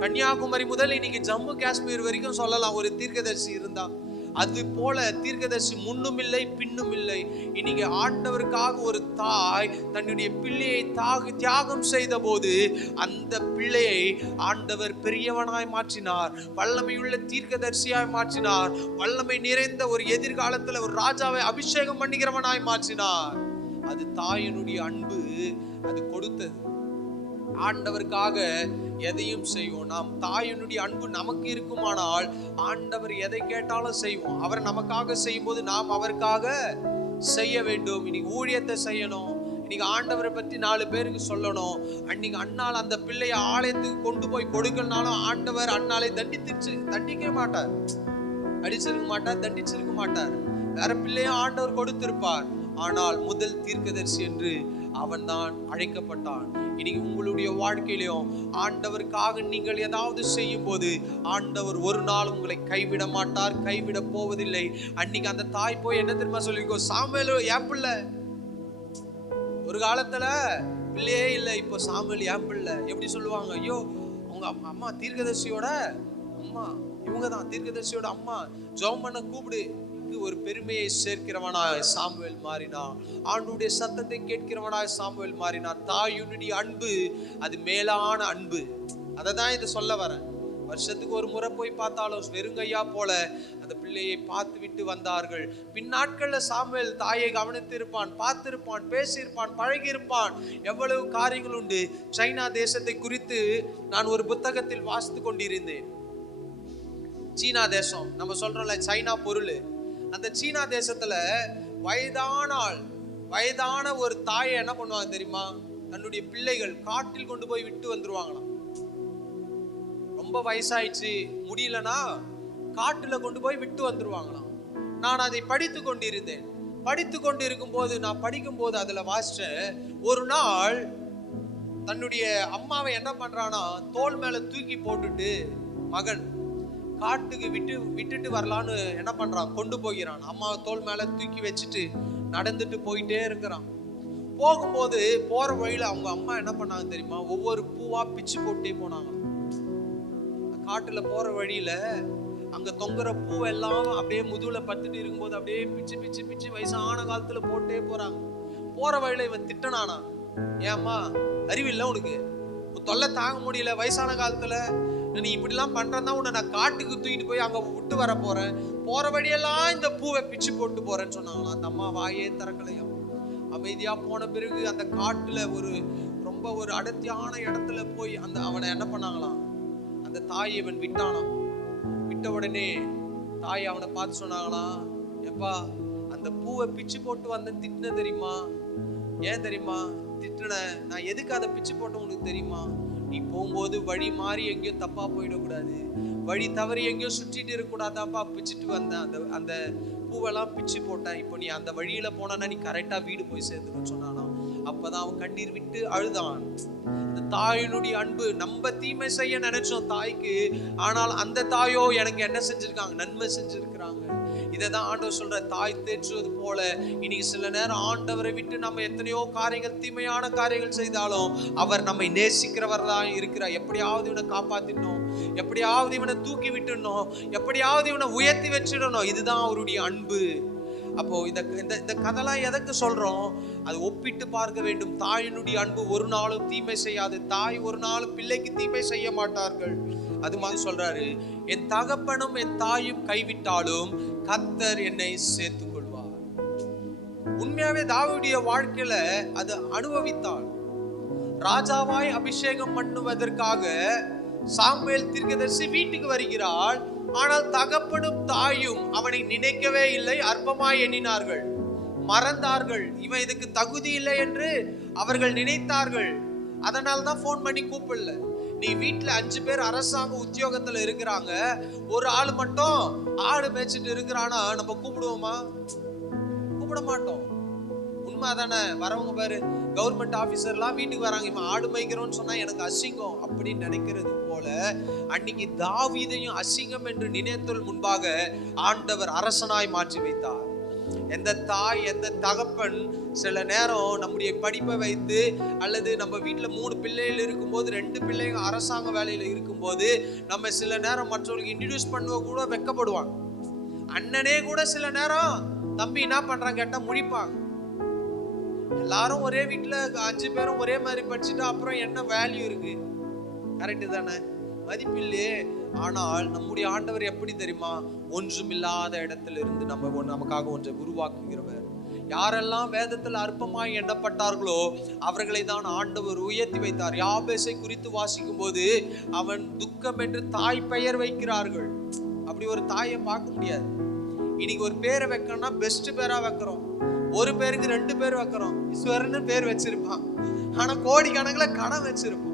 கன்னியாகுமரி முதல் இன்னைக்கு ஜம்மு காஷ்மீர் வரைக்கும் சொல்லலாம் ஒரு தீர்க்கதரிசி இருந்தா. அது போல தீர்க்கதரிசி முன்னும் இல்லை பின்னும் இல்லை. இன்னைக்கு ஆண்டவருக்காக ஒரு தாய் தன்னுடைய பிள்ளையை தியாகம் செய்த போது அந்த பிள்ளையை ஆண்டவர் பெரியவனாய் மாற்றினார், வல்லமையுள்ள தீர்க்கதரிசியாய் மாற்றினார், வல்லமை நிறைந்த ஒரு எதிர்காலத்துல ஒரு ராஜாவை அபிஷேகம் பண்ணுகிறவனாய் மாற்றினார். அது தாயினுடைய அன்பு அது கொடுத்தது. ஆண்டவருக்காக எதையும் செய்வோம். நாம் தாயினுடைய அன்பு நமக்கு இருக்குமானால் ஆண்டவர் எதை கேட்டாலும் செய்வோம். அவர் நமக்காக செய்யும் போது நாம் அவருக்காக செய்ய வேண்டும். இன்னைக்கு ஊழியத்தை செய்யணும், இன்னைக்கு ஆண்டவரை பற்றி 4 பேருக்கு சொல்லணும். அன்னைக்கு அண்ணால் அந்த பிள்ளைய ஆலயத்துக்கு கொண்டு போய் கொடுக்கலனாலும் ஆண்டவர் அண்ணாலை தண்டிக்க மாட்டார், அடிச்சிருக்க மாட்டார், தண்டிச்சிருக்க மாட்டார். வேற பிள்ளையும் ஆண்டவர் கொடுத்திருப்பார். ஆனால் முதல் தீர்க்கதரிசி என்று அவன் தான் அழைக்கப்பட்டான். இன்னைக்கு உங்களுடைய வாழ்க்கையிலும் ஆண்டவருக்காக நீங்கள் ஏதாவது செய்யும் போது ஆண்டவர் ஒரு நாள் உங்களை கைவிட மாட்டார், கைவிட போவதில்லை. அன்னைக்கு அந்த தாய் போய் என்ன தெரியுமா சொல்லிருக்கோ? சாமுவேல் என் பிள்ளை. ஒரு காலத்துல பிள்ளையே இல்லை, இப்போ சாமுவேல் என் பிள்ளை. எப்படி சொல்லுவாங்க? ஐயோ அவங்க அம்மா தீர்க்கதரிசியோட அம்மா, இவங்க தான் தீர்க்கதரிசியோட அம்மா, ஜெபம் பண்ண கூப்பிடு. ஒரு பெருமையை சேர்க்கிறவனாய் சாமுவேல் மாறினான். ஆண்டவருடைய சத்தத்தை கேட்கிறவனாய் சாமுவேல் மாறினான். தாயுடைய அன்பு அது மேலான அன்பு. அதை தான் இதை சொல்ல வரேன். வருஷத்துக்கு ஒரு முறை போய் பார்த்தாலும் வெறுங்கையா போல அந்த பிள்ளையை பார்த்து விட்டு வந்தார்கள். பின்னாட்கள்ல சாமுவேல் தாயை கவனித்து இருப்பான், பார்த்திருப்பான், பேசியிருப்பான், பழகி இருப்பான். எவ்வளவு காரியங்கள் உண்டு. சைனா தேசத்தை குறித்து நான் ஒரு புத்தகத்தில் வாசித்து கொண்டிருந்தேன். சீனா தேசம் நம்ம சொல்றோம்ல, சைனா பொருள். அந்த சீனா தேசத்துல வயதான ஒரு தாயை என்ன பண்ணுவாங்க தெரியுமா? தன்னுடைய பிள்ளைகள் காட்டில் கொண்டு போய் விட்டு வந்துருவாங்களாம். ரொம்ப வயசாயிடுச்சு, முடியலன்னா காட்டுல கொண்டு போய் விட்டு வந்துருவாங்களாம். நான் அதை படித்து கொண்டிருந்தேன். படித்து கொண்டு இருக்கும் போது நான் படிக்கும் போது அதுல வாசிச்சேன். ஒரு நாள் தன்னுடைய அம்மாவை என்ன பண்றானா, தோள் மேல தூக்கி போட்டுட்டு மகன் காட்டுக்கு விட்டுட்டு வரலான்னு என்ன பண்றான், கொண்டு போகிறான். அம்மாவை தோள் மேல தூக்கி வச்சுட்டு நடந்துட்டு போயிட்டே இருக்கிறான். போகும்போது போற வழியில அவங்க அம்மா என்ன பண்ணாங்க தெரியுமா? ஒவ்வொரு பூவா பிச்சு போட்டே போனாங்க. காட்டுல போற வழியில அங்க தொங்குற பூவெல்லாம் அப்படியே முதுகுல பத்துட்டு இருக்கும்போது அப்படியே பிச்சு பிச்சு பிச்சு வயசான காலத்துல போட்டே போறாங்க. போற வழியில இவன் திட்டனானா, ஏம்மா அறிவில்லை உனக்கு, தொல்லை தாங்க முடியல, வயசான காலத்துல நீ இப்படிலாம் பண்றதா உன்னை நான் காட்டுக்கு தூக்கிட்டு போய் அங்க விட்டு வர போறேன், போற வழியெல்லாம் இந்த பூவை பிச்சு போட்டு போறேன்னு சொன்னாங்களாம். அந்த அம்மா வாயே திறக்கலையாம். அமைதியா போன பிறகு அந்த காட்டுல ரொம்ப ஒரு அடர்த்தியான இடத்துல போய் அவனை என்ன பண்ணாங்களாம், அந்த தாயை இவன் விட்டானாம். விட்ட உடனே தாய் அவனை பார்த்து சொன்னாங்களாம், எப்பா அந்த பூவை பிச்சு போட்டு வந்தேன், திட்டின தெரியுமா? ஏன் தெரியுமா திட்டின? நான் எதுக்கு அதை பிச்சு போட்டேன் உனக்கு தெரியுமா? நீ போகும்போது வழி மாறி எங்கேயும் தப்பா போயிடக்கூடாது, வழி தவறி எங்கேயும் சுற்றிட்டு இருக்கக்கூடாதாப்பா, பிச்சுட்டு வந்தேன், அந்த பூவெல்லாம் பிச்சு போட்டேன். இப்போ நீ அந்த வழியில போனா நீ கரெக்டா வீடு போய் சேர்ந்துன்னு சொன்னானா. அப்பதான் அவன் கண்ணீர் விட்டு அழுதான். இந்த தாயினுடைய அன்பு. நம்ம தீமை செய்ய நினைச்சோம் தாய்க்கு, ஆனால் அந்த தாயோ எனக்கு என்ன செஞ்சிருக்காங்க, நன்மை செஞ்சிருக்கிறாங்க. இதைதான் ஆண்டவர் சொல்ற, தாய் தேற்றுவது போல. இன்னைக்கு சில நேரம் ஆண்டவரை விட்டு நம்ம எத்தனையோ காரியங்கள், தீமையான காரியங்கள் செய்தாலும் அவர் நம்மை நேசிக்கிறவர் தான் இருக்கிறார். எப்படியாவது இவனை காப்பாத்திடணும், எப்படியாவது இவனை தூக்கி விட்டுடணும், எப்படியாவது இவனை உயர்த்தி வச்சிடணும். இதுதான் அவருடைய அன்பு. அப்போ இந்த கதைலாம் எதற்கு சொல்றோம்? அது ஒப்பிட்டு பார்க்க வேண்டும். தாயினுடைய அன்பு ஒரு நாளும் தீமை செய்யாது. தாய் ஒரு நாளும் பிள்ளைக்கு தீமை செய்ய மாட்டார்கள். அது மாதிரி சொல்றாரு, என் தகப்பனும் என் தாயும் கைவிட்டாலும் கர்த்தர் என்னை சேர்த்துக் கொள்வார். உண்மையாவே தாவீதுடைய வாழ்க்கையில அது அனுபவித்தாள். ராஜாவாய் அபிஷேகம் பண்ணுவதற்காக சாமுவேல் தீர்க்கதரிசி வீட்டுக்கு வருகிறாள். ஆனால் தகப்பனும் தாயும் அவனை நினைக்கவே இல்லை, அற்பமாய் எண்ணினார்கள், மறந்தார்கள். இவன் இதுக்கு தகுதி இல்லை என்று அவர்கள் நினைத்தார்கள். அதனால தான் போன் பண்ணி கூப்பிடல. நீ வீட்டுல 5 பேர் அரசாங்க உத்தியோகத்துல இருக்கிறாங்க, ஒரு ஆள் மட்டும் ஆடு மேய்ச்சிட்டு இருக்கிறானா நம்ம கூப்பிடுவோமா? கூப்பிட மாட்டோம். உண்மை தானே? வரவங்க பாரு, கவர்மெண்ட் ஆபீசர்லாம் வீட்டுக்கு வராங்க, இவன் ஆடு மேய்க்கிறோன்னு சொன்னா எனக்கு அசிங்கம் அப்படின்னு நினைக்கிறது போல அன்னைக்கு தாவீதையும் அசிங்கம் என்று நினைத்தல் முன்பாக ஆண்டவர் அரசனாய் மாற்றி வைத்தார். எந்த தாய், எந்த தகப்பன் சில நேரம் நம்முடைய படிப்பை வைத்து, அல்லது நம்ம வீட்டுல 3 பிள்ளைகள் இருக்கும்போது 2 பிள்ளைங்க அரசாங்க வேலையில இருக்கும்போது நம்ம சில நேரம் மற்றவர்களுக்கு இன்ட்ரடியூஸ் பண்ணுவ கூட வெட்கப்படுவாங்க. அண்ணனே கூட சில நேரம் தம்பி என்ன பண்றாங்க கேட்டா முழிப்பாங்க. எல்லாரும் ஒரே வீட்டுல 5 பேரும் ஒரே மாதிரி படிச்சுட்டா அப்புறம் என்ன வேல்யூ இருக்கு? கரெக்டு தானே? மதிப்பில்லையே. ஆனால் நம்முடைய ஆண்டவர் எப்படி தெரியுமா? ஒன்றுமில்லாத இடத்துல இருந்து நமக்காக ஒன்றை உருவாக்குகிறவர். யாரெல்லாம் வேதத்தில் அற்பமாய் எண்ணப்பட்டார்களோ அவர்களை தான் ஆண்டவர் உயர்த்தி வைத்தார். யாபேசை குறித்து வாசிக்கும் போது அவன் துக்கம் என்று தாய் பெயர் வைக்கிறார்கள். அப்படி ஒரு தாயை பார்க்க முடியாது. இன்னைக்கு ஒரு பேரை வைக்கணும்னா பெஸ்ட் பேரா வைக்கிறோம். ஒரு பேருக்கு 2 பேர் வைக்கிறோம். ஈஸ்வரன்னு பேர் வச்சிருப்பான், ஆனா கோடிக்கணக்கில் கடன் வச்சிருப்போம்.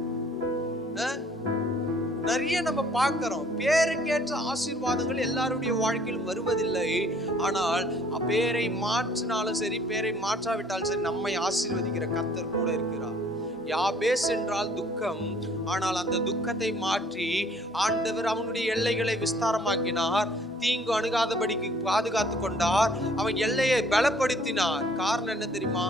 நிறைய நம்ம பார்க்கிறோம். பேருக்கேற்ற ஆசீர்வாதங்கள் எல்லாருடைய வாழ்க்கையிலும் வருவதில்லை. ஆனால் பேரை மாற்றினாலும் சரி, பேரை மாற்றாவிட்டாலும் சரி, நம்மை ஆசீர்வதிக்கிற கர்த்தர் கூட இருக்கிறார். யாபேஸ் என்றால் துக்கம், ஆனால் அந்த துக்கத்தை மாற்றி ஆண்டவர் அவனுடைய எல்லைகளை விஸ்தாரமாக்கினார். தீங்கு அணுகாதபடிக்கு பாதுகாத்து கொண்டார். அவன் எல்லையை பலப்படுத்தினார். காரணம் என்ன தெரியுமா?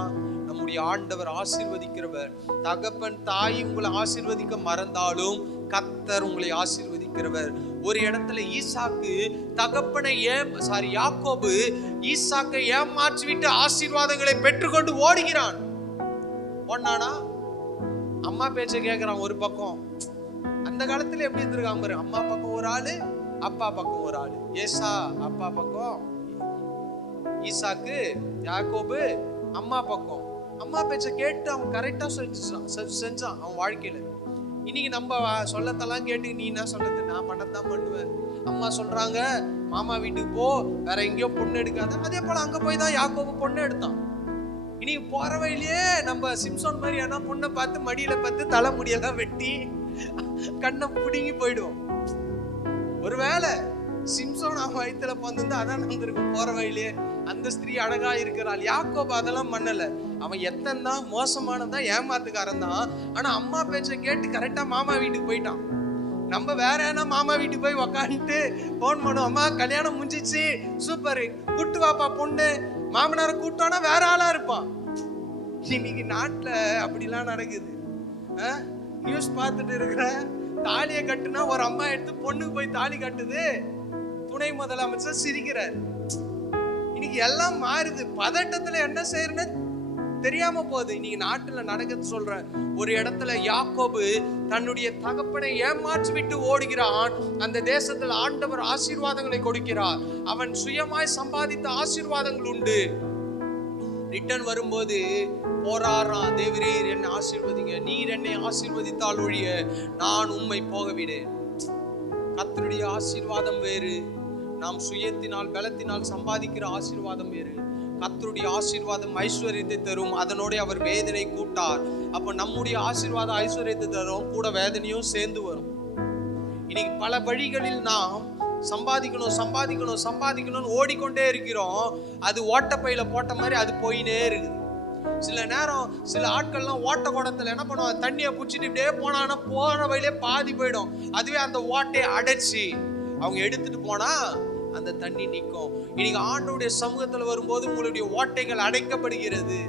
நம்முடைய ஆண்டவர் ஆசீர்வதிக்கிறவர். தகப்பன் தாய் உங்களை ஆசீர்வதிக்க மறந்தாலும் கர்த்தர் உங்களை ஆசீர்வதிக்கிறவர். ஒரு இடத்துல ஈசாக்கு தகப்பனை யாக்கோபு ஈசாக்கை ஏமாற்றி விட்டு ஆசீர்வாதங்களை பெற்றுக்கொண்டு ஓடுகிறான். ஒன்னானா அம்மா பேச்ச கேட்கிறான் ஒரு பக்கம். அந்த காலத்துல எப்படி இருந்திருக்காங்க பாரு, அம்மா பக்கம் ஒரு ஆளு, அப்பா பக்கம் ஒரு ஆளு. ஏசா அப்பா பக்கம், ஈசாக்கு யாக்கோபு அம்மா பக்கம். அம்மா பேச்ச கேட்டு அவன் கரெக்டா செஞ்சான் அவன் வாழ்க்கையில. இன்னைக்கு நம்ம சொல்லத்தெல்லாம் கேட்டு நீ என்ன சொல்லது, நான் பண்ணத்தான் பண்ணுவேன். அம்மா சொல்றாங்க மாமா வீட்டுக்கு போ, வேற எங்கேயோ பொண்ணு எடுக்காத. அதே போல அங்க போய் தான் யாக்கோபு பொண்ணு எடுத்தான். இன்னைக்கு போற வழியிலேயே நம்ம சிம்சோன் மாதிரி ஆனா பொண்ணை பார்த்து மடியில பார்த்து தலை முடியெல்லாம் வெட்டி கண்ணை பிடுங்கி போயிடுவோம். ஒருவேளை சிம்சோன் அவன் வயிற்றுல பிறந்திருந்தா அதான் நடந்திருக்கும். போற வழியிலேயே அந்த ஸ்திரீ அழகா இருக்கிறாள். யாக்கோபு அதெல்லாம் பண்ணல. அவன் எத்தனை தான் மோசமானதான், ஏமாத்துக்காரன் தான். ஆனா அம்மா பேச்சை கேட்டு கரெக்டா மாமா வீட்டுக்கு போயிட்டான். நம்ம வேற என்ன மாமா வீட்டுக்கு போய் உக்காந்துட்டு போன் பண்ணுவோம், அம்மா கல்யாணம் முடிஞ்சிச்சு சூப்பர் கூட்டு வாப்பா பொண்ணு, மாமனாரை கூட்டானா வேற ஆளா இருப்பான். இன்னைக்கு நாட்டுல அப்படிலாம் நடக்குது. நியூஸ் பார்த்துட்டு இருக்கிற, தாலியை கட்டுனா ஒரு அம்மா எடுத்து பொண்ணுக்கு போய் தாலி கட்டுது, துணை முதலமைச்சர் சிரிக்கிறார். இன்னைக்கு எல்லாம் மாறுது. பதட்டத்துல என்ன செய்யறன்னு தெரியாம போகுது. இன்னைக்கு நாட்டுல நடக்குது சொல்றேன். ஒரு இடத்துல யாக்கோபு தன்னுடைய தகப்பனை ஏமாற்றி விட்டு ஓடுகிறான். அந்த தேசத்தில் ஆண்டவர் ஆசீர்வாதங்களை கொடுக்கிறார். அவன் சுயமாய் சம்பாதித்த ஆசீர்வாதங்கள் உண்டு. ரிட்டர்ன் வரும்போது போராடுறான், தேவரீர் என்னை ஆசீர்வதிங்க, நீர் என்னை ஆசீர்வதித்தால் ஒழிய நான் உம்மை போகவிடேன். கர்த்தருடைய ஆசீர்வாதம் வேறு, நாம் சுயத்தினால் பலத்தினால் சம்பாதிக்கிற ஆசீர்வாதம் வேறு. கர்த்தருடைய ஆசீர்வாதம் ஐஸ்வர்யத்தை தரும், அதனோட அவர் வேதனை கூட்டார். அப்ப நம்முடைய ஆசீர்வாதம் ஐஸ்வர்யத்தை தரும், கூட வேதனையும் சேர்ந்து வரும். இன்னைக்கு பல வழிகளில் நாம் சம்பாதிக்கணும் சம்பாதிக்கணும் சம்பாதிக்கணும்னு ஓடிக்கொண்டே இருக்கிறோம். அது ஓட்டப்பையில போட்ட மாதிரி அது போயினே இருக்குது. சில நேரம் சில ஆட்கள்லாம் ஓட்ட குடத்துல என்ன பண்ணுவாங்க, தண்ணியை பிடிச்சிட்டு இப்படியே போனாங்கன்னா போன வழியிலே பாதி போயிடும். அதுவே அந்த ஓட்டையை அடைச்சி அவங்க எடுத்துட்டு போனா அந்த தண்ணி நிற்கும். இன்னைக்கு ஆண்டவருடைய சமூகத்துல வரும்போது உங்களுடைய ஓட்டைகள் அடைக்கப்படுகிறது.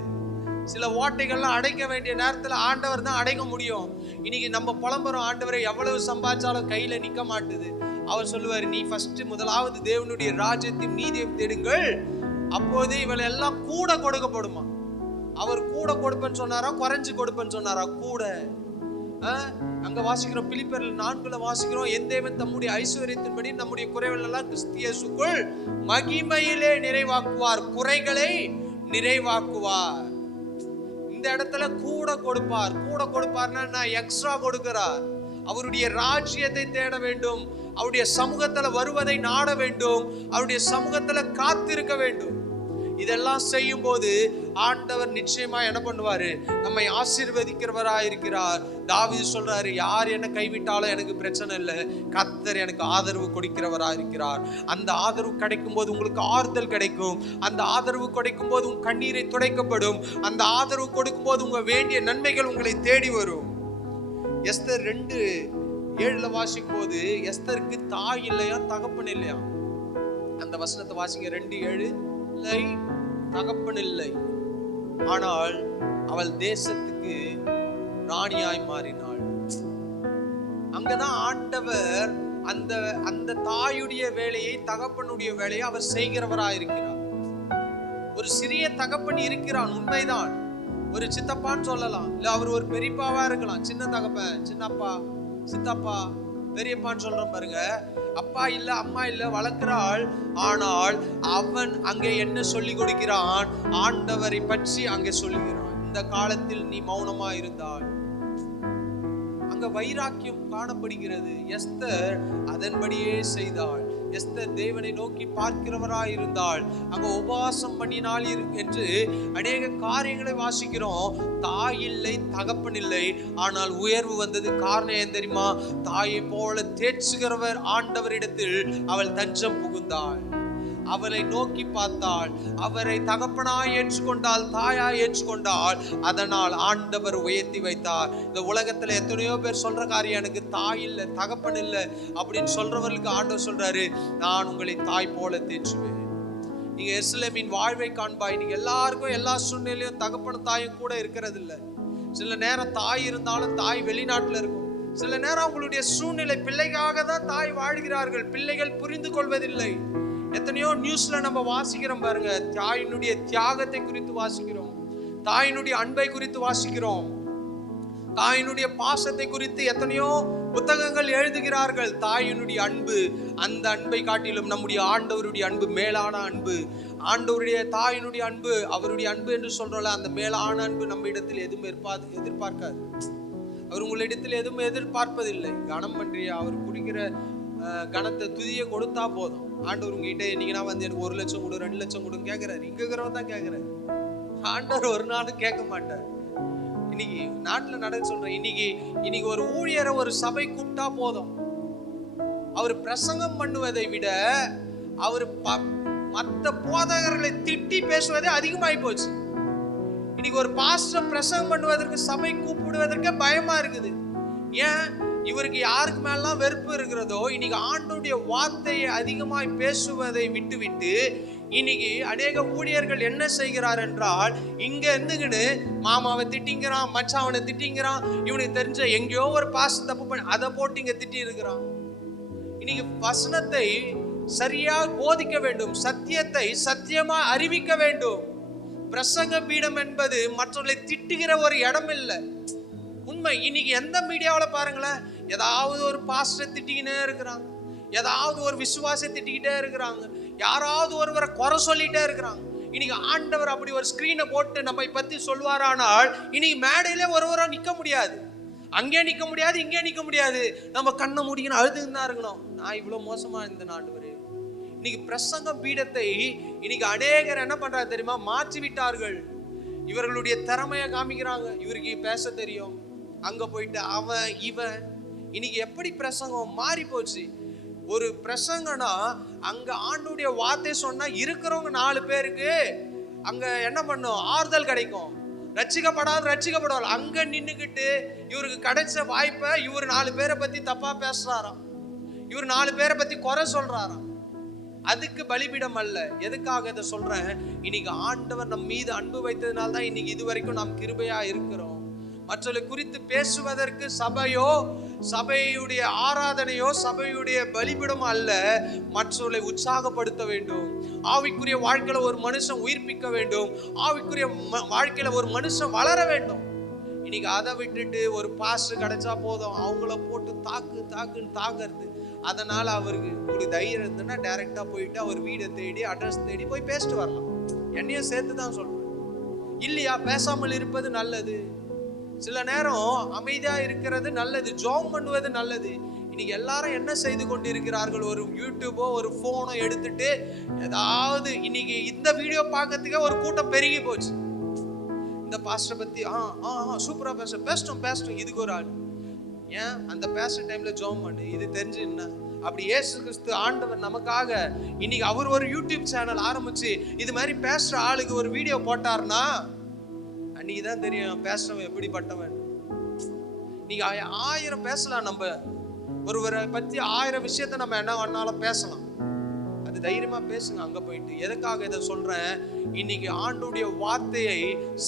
சில ஓட்டைகள்லாம் அடைக்க வேண்டிய நேரத்துல ஆண்டவர் தான் அடைக்க முடியும். இன்னைக்கு நம்ம புலம்புறோம், ஆண்டவரை எவ்வளவு சம்பாதிச்சாலும் கையில நிக்க மாட்டுது. அவர் சொல்லுவாரு, நீ ஃபர்ஸ்ட் முதலாவது தேவனுடைய ராஜ்யத்தையும் நீதியையும் தேடுங்கள், அப்போது இவள் எல்லாம் கூட கொடுக்கப்படுமா. அவர் கூட கொடுப்பேன்னு சொன்னாரா, குறைஞ்சு கொடுப்பேன்னு சொன்னாரா? கூட. அங்க வாசிக்கிறோம், பிலிப்பியர் 4 வாசிக்கிறோம், என் தேவன் தம்முடைய ஐஸ்வர்யத்தின்படி நம்முடைய குறைகள் எல்லாம் கிறிஸ்து இயேசுக்குள் மகிமையிலே நிறைவாக்குவார், குறைகளை நிறைவாக்குவார். இந்த இடத்துல கூட கொடுப்பார். கூட கொடுப்பார்னா எக்ஸ்ட்ரா கொடுக்கிறார். அவருடைய ராஜ்யத்தை தேட வேண்டும், அவருடைய சமூகத்துல வருவதை நாட வேண்டும், அவருடைய சமூகத்துல காத்திருக்க வேண்டும். இதெல்லாம் செய்யும் போது ஆண்டவர் நிச்சயமா என்ன பண்ணுவாரு, நம்மை ஆசீர்வதிக்கிறவராய் இருக்கிறார். தாவீது சொல்றாரு, யார் என்ன கைவிட்டாலும் எனக்கு பிரச்சனை இல்லை, கர்த்தர் எனக்கு ஆதரவு கொடுக்கிறவராய் இருக்கிறார். அந்த ஆதரவு கிடைக்கும் போது உங்களுக்கு ஆறுதல் கிடைக்கும். அந்த ஆதரவு கொடுக்கும் போது உங்க கண்ணீரை துடைக்கப்படும். அந்த ஆதரவு கொடுக்கும் போது உங்க வேண்டிய நன்மைகள் உங்களை தேடி வரும். எஸ்தர் 2:7 வாசிக்கும் போது, எஸ்தருக்கு தாய் இல்லையா, தகப்பன் இல்லையா? அந்த வசனத்தை வாசிங்க. 2:7, இல்லை, தகப்பன் இல்லை, ஆனால் அவள் தேசத்துக்கு ராணியாய் மாறினாள். அங்கதான் ஆண்டவர் அந்த அந்த தாயுடைய வேலையை, தகப்பனுடைய வேலையை அவர் செய்கிறவராய் இருக்கிறார். ஒரு சிறிய தகப்பன் இருக்கிறான், உண்மைதான். ஒரு சித்தப்பான்னு சொல்லலாம், இல்ல அவர் ஒரு பெரியப்பாவா இருக்கலாம். சின்ன தகப்பன், சின்னப்பா, சித்தப்பா, பெரியப்பான்னு சொல்றோம் பாருங்க. அப்பா இல்ல, அம்மா இல்ல, வளர்க்கிறாள். ஆனால் அவன் அங்கே என்ன சொல்லி கொடுக்கிறான்? ஆண்டவரை பற்றி அங்கே சொல்லுகிறான். இந்த காலத்தில் நீ மௌனமா இருந்தால் அங்க வைராக்கியம் காணப்படுகிறது. எஸ்தர் அதன்படியே செய்தாள். எஸ்தர் தேவனை நோக்கி பார்க்கிறவராய் இருந்தாள். அங்க உபவாசம் பண்ணினாள் என்று அநேக காரியங்களை வாசிக்கிறோம். தாய் இல்லை, தகப்பன் இல்லை, ஆனால் உயர்வு வந்தது. காரணம் ஏன் தெரியுமா? தாயை போல தேற்றுகிறவர் ஆண்டவரிடத்தில் அவள் தஞ்சம் புகுந்தாள். அவரை நோக்கி பார்த்தாள். அவரை தகப்பனாய் ஏற்றுக்கொண்டாள், தாயாய் ஏற்றுக்கொண்டாள். அதனால் ஆண்டவர் உயர்த்தி வைத்தார். இந்த உலகத்துல எத்தனையோ பேர் சொல்ற காரியம், எனக்கு தாய் இல்லை, தகப்பன் இல்லை அப்படின்னு சொல்றவர்களுக்கு ஆண்டவர் சொல்றாரு, நான் உங்களை தாய் போல தேற்றுவேன். நீங்க எருசலேமின் வாழ்வை காண்பாய். நீங்க எல்லாருக்கும் எல்லா சூழ்நிலையும் தகப்பன் தாயும் கூட இருக்கிறது இல்லை. சில நேரம் தாய் இருந்தாலும் தாய் வெளிநாட்டுல இருக்கும். சில நேரம் அவங்களுடைய சூழ்நிலை, பிள்ளைக்காக தான் தாய் வாழ்கிறார்கள், பிள்ளைகள் புரிந்து கொள்வதில்லை. எத்தனையோ நியூஸ்ல நம்ம வாசிக்கிறோம் பாருங்க, தாயினுடைய தியாகத்தை குறித்து வாசிக்கிறோம், தாயினுடைய அன்பை குறித்து வாசிக்கிறோம், தாயினுடைய பாசத்தை குறித்து எத்தனையோ புத்தகங்கள் எழுதுகிறார்கள். தாயினுடைய அன்பு, அந்த அன்பை காட்டிலும் நம்முடைய ஆண்டவருடைய அன்பு மேலான அன்பு. ஆண்டவருடைய தாயினுடைய அன்பு, அவருடைய அன்பு என்று சொல்றோம்ல, அந்த மேலான அன்பு நம்ம இடத்தில் எதுவும் எதிர்பார்க்காது. அவர் உங்களிடத்தில் எதுவும் எதிர்பார்ப்பதில்லை. கனம் பண்றிய அவர் குடிக்கிற கணத்தை துதியை கொடுத்தா போதும். ஆண்டவர் உங்ககிட்ட இன்னைக்குனா வந்து எனக்கு 1 லட்சம் கொடு, 2 லட்சம் கொடுன்னு கேட்கிறாரு. இங்க இருக்கிறவன் தான் கேட்கிறாரு. ஆண்டவர் ஒரு நாளும் கேட்க மாட்டார். இன்னைக்கு நாட்டுல நடக்க சொல்றேன், இன்னைக்கு ஒரு ஊழியரை ஒரு சபை கூப்பிட்டா போதும், அவர் பிரசங்கம் பண்ணுவதை விட அவர் மற்ற போதகர்களை திட்டி பேசுவதே அதிகமாகி போச்சு. இன்னைக்கு ஒரு பாஸ்டர் பிரசங்கம் பண்ணுவதற்கு சபை கூப்பிடுவதற்கு பயமா இருக்குது. ஏன்? இவருக்கு யாருக்கு மேலாம் வெறுப்பு இருக்கிறதோ, இன்னைக்கு ஆண்டவருடைய வார்த்தையை அதிகமாய் பேசுவதை விட்டுவிட்டு இன்னைக்கு அநேக ஊழியர்கள் என்ன செய்கிறார் என்றால், இங்க இருந்துகிட்டு மாமாவை திட்டிங்கிறான், மச்சாவனை திட்டிங்கிறான், இவனுக்கு தெரிஞ்ச எங்கேயோ ஒரு பாஸ்டர் தப்பு பண்ணி அதை போட்டு இங்க திட்டி இருக்கிறான். இன்னைக்கு வசனத்தை சரியா போதிக்க வேண்டும், சத்தியத்தை சத்தியமா அறிவிக்க வேண்டும். பிரசங்க பீடம் என்பது மற்றவர்களை திட்டுகிற ஒரு இடம் இல்லை. உண்மை. இன்னைக்கு எந்த மீடியாவில் பாருங்களேன், ஏதாவது ஒரு பாஸ்டர் திட்டிக்கிட்டே இருக்கிறாங்க, ஏதாவது ஒரு விசுவாசை திட்டிக்கிட்டே இருக்கிறாங்க, யாராவது ஒருவரை குறை சொல்லிட்டே இருக்கிறாங்க. இன்னைக்கு ஆண்டவர் அப்படி ஒரு ஸ்கிரீனை போட்டு நம்மை பத்தி சொல்வாரானால், இன்னைக்கு மேடையில ஒருவரா நிக்க முடியாது, அங்கே நிக்க முடியாது, இங்கே நிக்க முடியாது. நம்ம கண்ணை முடிக்கணும், அழுதுன்னு தான் இருக்கணும். நான் இவ்வளவு மோசமா இந்த நாட்டவரே. இன்னைக்கு பிரசங்க பீடத்தை இன்னைக்கு அநேகர் என்ன பண்றாரு தெரியுமா? மாற்றி விட்டார்கள். இவர்களுடைய திறமையை காமிக்கிறாங்க. இவருக்கு பேச தெரியும், அங்க போயிட்டு அவன் இவன். இன்னைக்கு எப்படி பிரசங்கம் மாறி போச்சு. ஒரு பிரசங்கனா அங்க ஆண்டவருடைய வார்த்தை சொன்னா இருக்கிறவங்க 4 பேருக்கு அங்க என்ன பண்ணும்? ஆறுதல் கிடைக்கும். ரட்சிக்கப்படுவார். அங்க நின்னுக்கிட்டு இவருக்கு கிடைச்ச வாய்ப்பை இவர் 4 பேரை பத்தி தப்பா பேசுறாராம், இவர் 4 பேரை பத்தி குறை சொல்றாராம். அதுக்கு பலிபீடம் அல்ல. எதுக்காக இதை சொல்றேன்? இன்னைக்கு ஆண்டவர் நம் மீது அன்பு வைத்ததுனால தான் இன்னைக்கு இதுவரைக்கும் நாம் கிருபையா இருக்கிறோம். மற்றவர்களை குறித்து பேசுவதற்கு சபையோ, சபையுடைய ஆராதனையோ, சபையுடைய பலிபீடம் அல்ல. மற்றவர்களை உற்சாகப்படுத்த வேண்டும். ஆவிக்குரிய வாழ்க்கையில ஒரு மனுஷன் உயிர்ப்பிக்க வேண்டும். ஆவிக்குரிய வாழ்க்கையில ஒரு மனுஷன் வளர வேண்டும். இன்னைக்கு அதை விட்டுட்டு ஒரு பாஸ்டர் கிடைச்சா போதும், அவங்கள போட்டு தாக்குன்னு தாக்குறது. அதனால அவருக்கு உங்களுக்கு தைரியம் இருந்ததுன்னா டைரக்டா போயிட்டு அவர் வீடை தேடி அட்ரஸ் தேடி போய் பேசிட்டு வரலாம். என்னையும் சேர்த்து தான் சொல்றேன். இல்லையா, பேசாமல் இருப்பது நல்லது. சில நேரம் அமைதியா இருக்கிறது நல்லது, ஜெபம் பண்ணுவது நல்லது. இன்னைக்கு எல்லாரும் என்ன செய்து கொண்டிருக்கிறார்கள்? ஒரு யூடியூபோ ஒரு போனோ எடுத்துட்டு ஏதாவது, இன்னைக்கு இந்த வீடியோ பார்க்கறதுக்கே ஒரு கூட்டம் பெருகி போச்சு. இந்த பாஸ்டர் பத்தி சூப்பரா பேசட்டும் இதுக்கு ஒரு ஆள். ஏன் அந்த பேசுற டைம்ல ஜெபம் பண்ணு, இது தெரிஞ்சு என்ன? அப்படி இயேசு கிறிஸ்து ஆண்டவர் நமக்காக இன்னைக்கு அவர் ஒரு யூடியூப் சேனல் ஆரம்பிச்சு இது மாதிரி பேசுற ஆளுக்கு ஒரு வீடியோ போட்டாருன்னா அன்னைக்கு தான் தெரியும் பேசுறவன் எப்படிப்பட்டவன். நீங்க 1000 பேசலாம், நம்ம ஒருவரை பத்தி 1000 விஷயத்த நம்ம என்ன வேணாலும் பேசலாம். அது தைரியமா பேசுங்க அங்க போயிட்டு. எதுக்காக இதை சொல்றேன்? இன்னைக்கு ஆண்டவருடைய வார்த்தையை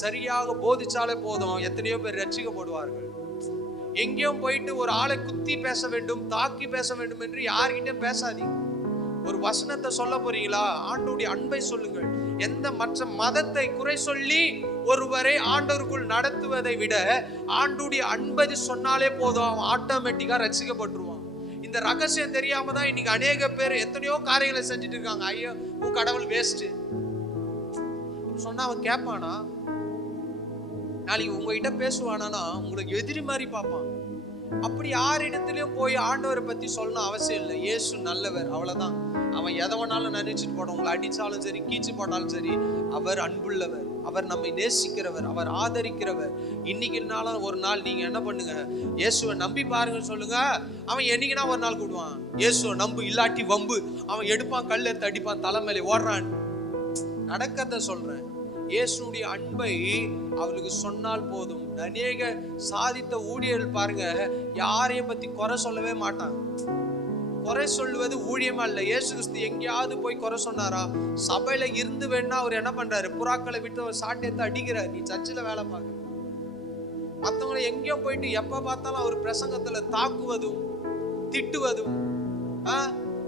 சரியாக போதிச்சாலே போதும், எத்தனையோ பேர் ரட்சிக்கப்படுவார்கள். எங்கேயும் போயிட்டு ஒரு ஆளை குத்தி பேச வேண்டும், தாக்கி பேச வேண்டும் என்று யார்கிட்டையும் பேசாதீங்க. ஒரு வசனத்தை சொல்ல போறீங்களா, ஆண்டவருடைய அன்பை சொல்லுங்கள். எந்த மற்ற மதத்தை குறை சொல்லி ஒருவரை ஆண்டவருக்குள் நடத்துவதை விட ஆண்டவருடைய அன்பை சொன்னாலே போதும், அவன் ஆட்டோமேட்டிக்கா ரட்சிக்கப்பட்டுருவான். இந்த ரகசியம் தெரியாம தான் இன்னைக்கு அநேக பேர் எத்தனையோ காரியங்களை செஞ்சுட்டு இருக்காங்க. ஐயோ உன் கடவுள் வேஸ்ட் சொன்னா அவன் கேட்பானா? நாளைக்கு உங்ககிட்ட பேசுவானா? உங்களுக்கு எதிரி மாதிரி பார்ப்பான். அப்படி யாரிடத்திலயும் போய் ஆண்டவரை பத்தி சொல்லணும் அவசியம் இல்லை. இயேசு நல்லவர், அவ்வளவுதான். அவன் எதை வேணாலும் நினைச்சிட்டு போட, உங்களை அடிச்சாலும் சரி, கீச்சு போட்டாலும் சரி, அவர் அன்புள்ளவர், அவர் நம்மை நேசிக்கிறவர், அவர் ஆதரிக்கிறவர். இன்னைக்குனாலும் ஒரு நாள் நீங்க என்ன பண்ணுங்க, இயேசுவை நம்பி பாருங்க சொல்லுங்க. அவன் என்னைக்குனா ஒரு நாள் கூடுவான். இயேசுவை நம்பு, இல்லாட்டி வம்பு. அவன் எடுப்பான், கல் எடுத்து அடிப்பான், தலைமையில ஓடுறான். நடக்கத சொல்றேன். இயேசுடைய அன்பை அவளுக்கு சொன்னால் போதும். அநேக சாதித்த ஊழியர்கள் பாருங்க, யாரையும் பத்தி குறை சொல்லவே மாட்டாங்க. குறை சொல்லுவது ஊழியமா இல்ல. இயேசு கிறிஸ்து எங்கேயாவது போய் குறை சொன்னாரா? சபையில இருந்து வேணா அவர் என்ன பண்றாரு, புறாக்களை விட்டு அவர் சாட்டியத்தை அடிக்கிறார். நீ சர்ச்சில் வேலை பார்க்க. மற்றவங்களை எங்கேயோ போயிட்டு எப்ப பார்த்தாலும் அவர் பிரசங்கத்துல தாக்குவதும் திட்டுவதும்,